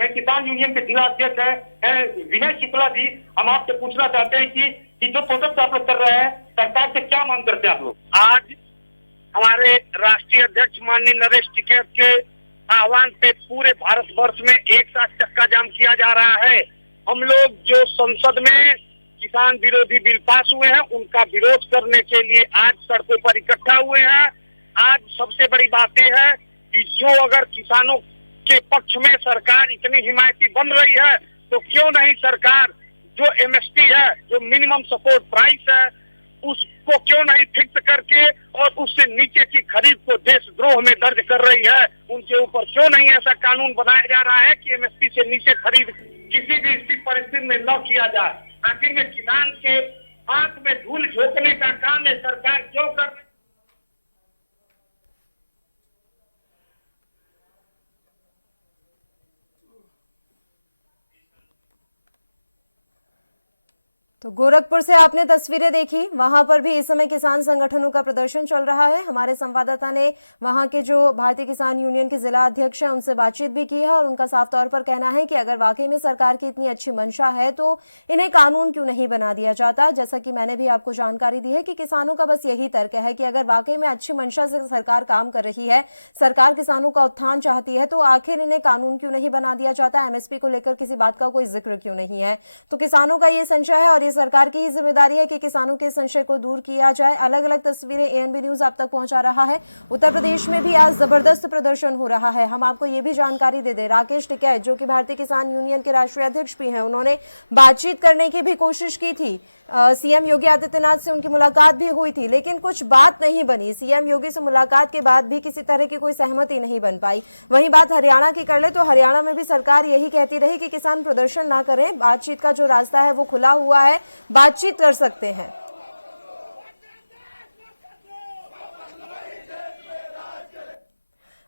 किसान यूनियन के जिला अध्यक्ष है विनय शुक्ला जी, हम आपसे पूछना चाहते हैं कि जो प्रोटेस्ट आप लोग कर रहे हैं, सरकार से क्या मांग करते हैं आप लोग? आज हमारे राष्ट्रीय अध्यक्ष माननीय नरेश टिकैत के आह्वान पे पूरे भारतवर्ष में एक साथ चक्का जाम किया जा रहा है। हम लोग जो संसद में किसान विरोधी बिल पास हुए हैं उनका विरोध करने के लिए आज सड़कों पर इकट्ठा हुए हैं। आज सबसे बड़ी बात यह है कि जो अगर किसानों के पक्ष में सरकार इतनी हिमायती बन रही है तो क्यों नहीं सरकार जो एमएसपी है, जो मिनिमम सपोर्ट प्राइस है, उसको क्यों नहीं फिक्स करके और उससे नीचे की खरीद को देशद्रोह में दर्ज कर रही है, उनके ऊपर क्यों नहीं ऐसा कानून बनाया जा रहा है कि एमएसपी से नीचे खरीद किसी भी परिस्थिति में न किया जाए। आखिर में किसान के आंख में धूल झोंकने का काम है सरकार क्यों कर रही? तो गोरखपुर से आपने तस्वीरें देखी, वहां पर भी इस समय किसान संगठनों का प्रदर्शन चल रहा है। हमारे संवाददाता ने वहां के जो भारतीय किसान यूनियन के जिला अध्यक्ष हैं उनसे बातचीत भी की है और उनका साफ तौर पर कहना है कि अगर वाकई में सरकार की इतनी अच्छी मंशा है तो इन्हें कानून क्यों नहीं बना दिया जाता। जैसा कि मैंने भी आपको जानकारी दी है कि किसानों का बस यही तर्क है कि अगर वाकई में अच्छी मंशा से सरकार काम कर रही है, सरकार किसानों का उत्थान चाहती है, तो आखिर इन्हें कानून क्यों नहीं बना दिया जाता। एमएसपी को लेकर किसी बात का कोई जिक्र क्यों नहीं है। तो किसानों का ये संशय है और ये सरकार की ही जिम्मेदारी है कि किसानों के संशय को दूर किया जाए। अलग अलग तस्वीरें एएनबी न्यूज आप तक पहुंचा रहा है। उत्तर प्रदेश में भी आज जबरदस्त प्रदर्शन हो रहा है। हम आपको ये भी जानकारी दे दें, राकेश टिकैत जो कि भारतीय किसान यूनियन के राष्ट्रीय अध्यक्ष भी हैं, उन्होंने बातचीत करने की भी कोशिश की थी। सीएम योगी आदित्यनाथ से उनकी मुलाकात भी हुई थी, लेकिन कुछ बात नहीं बनी। सीएम योगी से मुलाकात के बाद भी किसी तरह की कोई सहमति नहीं बन पाई। वहीं बात हरियाणा की कर ले तो हरियाणा में भी सरकार यही कहती रही कि किसान प्रदर्शन ना करें, बातचीत का जो रास्ता है वो खुला हुआ है, बातचीत कर सकते हैं।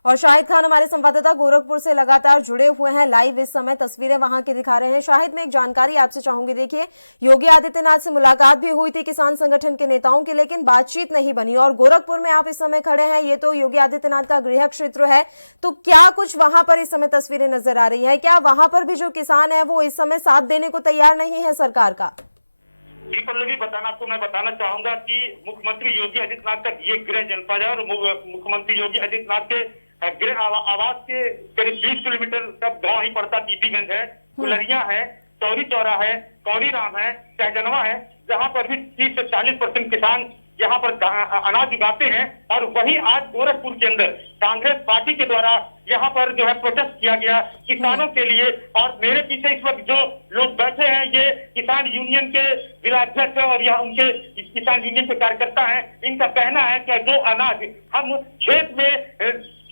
और शाहिद खान हमारे संवाददाता गोरखपुर से लगातार जुड़े हुए हैं, लाइव इस समय तस्वीरें वहां की दिखा रहे हैं। शाहिद, मैं एक जानकारी आपसे चाहूंगी। देखिए, योगी आदित्यनाथ से मुलाकात भी हुई थी किसान संगठन के नेताओं की, लेकिन बातचीत नहीं बनी। और गोरखपुर में आप इस समय खड़े हैं, ये तो योगी आदित्यनाथ का गृह क्षेत्र है, तो क्या कुछ वहां पर इस समय तस्वीरें नजर आ रही है? क्या वहां पर भी जो किसान है वो इस समय साथ देने को तैयार नहीं है सरकार का? जी पल्लवी, मैं बताना चाहूंगा कि मुख्यमंत्री योगी आदित्यनाथ का ये गृह जनपद है और मुख्यमंत्री योगी आदित्यनाथ के गृह आवास के करीब 20 किलोमीटर का गांव ही पड़ता टीपीगंज है, कुलरिया है, चौरी चौरा है, कौड़ी राम है, सहजनवा है, जहां पर भी 30 से 40% किसान यहाँ पर अनाज उगाते हैं। और वहीं आज गोरखपुर के अंदर कांग्रेस पार्टी के द्वारा यहाँ पर जो है प्रोटेस्ट किया गया किसानों के लिए। और मेरे पीछे इस वक्त जो लोग बैठे हैं ये किसान यूनियन के जिलाध्यक्ष और यहाँ उनके किसान यूनियन के कार्यकर्ता हैं। इनका कहना है कि जो अनाज हम खेत में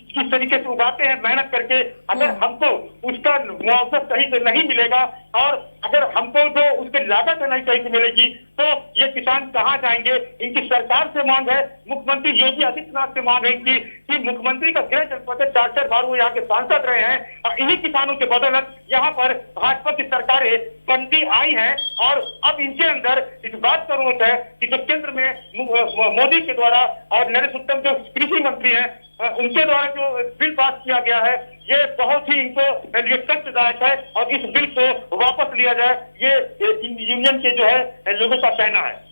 किस तरीके से उगाते हैं मेहनत करके, अगर हमको उसका मुआवजा सही से नहीं मिलेगा और अगर हमको जो उसकी लागत नहीं सही से मिलेगी तो ये किसान कहाँ जाएंगे। इनकी सरकार से मांग है, मुख्यमंत्री योगी आदित्यनाथ से मांग है कि मुख्यमंत्री का गृह जनपद है, 4-4 बार वो यहाँ के सांसद रहे हैं और इन्हीं किसानों के बदौलत यहाँ पर भाजपा की सरकारें बनती आई हैं। और अब इनके अंदर इस बात का रोष है कि जो केंद्र में मोदी के द्वारा और नरेंद्र उत्तम जो कृषि मंत्री हैं उनके द्वारा जो बिल पास किया गया है ये बहुत ही इनको लिए कष्टदायक है और इस बिल को वापस लिया जाए, ये यूनियन के जो है लोगों का कहना है।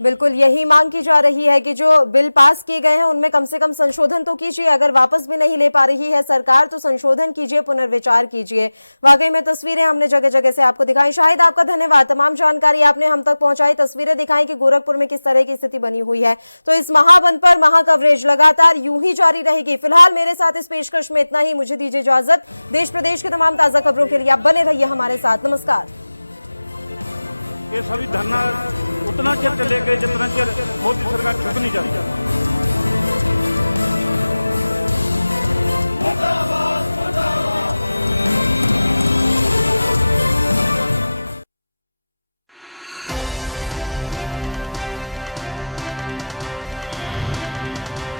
बिल्कुल यही मांग की जा रही है कि जो बिल पास किए गए हैं उनमें कम से कम संशोधन तो कीजिए। अगर वापस भी नहीं ले पा रही है सरकार तो संशोधन कीजिए, पुनर्विचार कीजिए। वाकई में तस्वीरें हमने जगह जगह से आपको दिखाई। शाहिद आपका धन्यवाद, तमाम जानकारी आपने हम तक पहुंचाई, तस्वीरें दिखाई कि गोरखपुर में किस तरह की स्थिति बनी हुई है। तो इस महाबंद पर महाकवरेज लगातार यूं ही जारी रहेगी। फिलहाल मेरे साथ इस पेशकश में इतना ही, मुझे दीजिए इजाजत। देश प्रदेश की तमाम ताजा खबरों के लिए आप बने रहिए हमारे साथ। नमस्कार। ये सभी धरना उतना चेर चलेगा जितना चेर मोदी सरकार झुक नहीं जाती।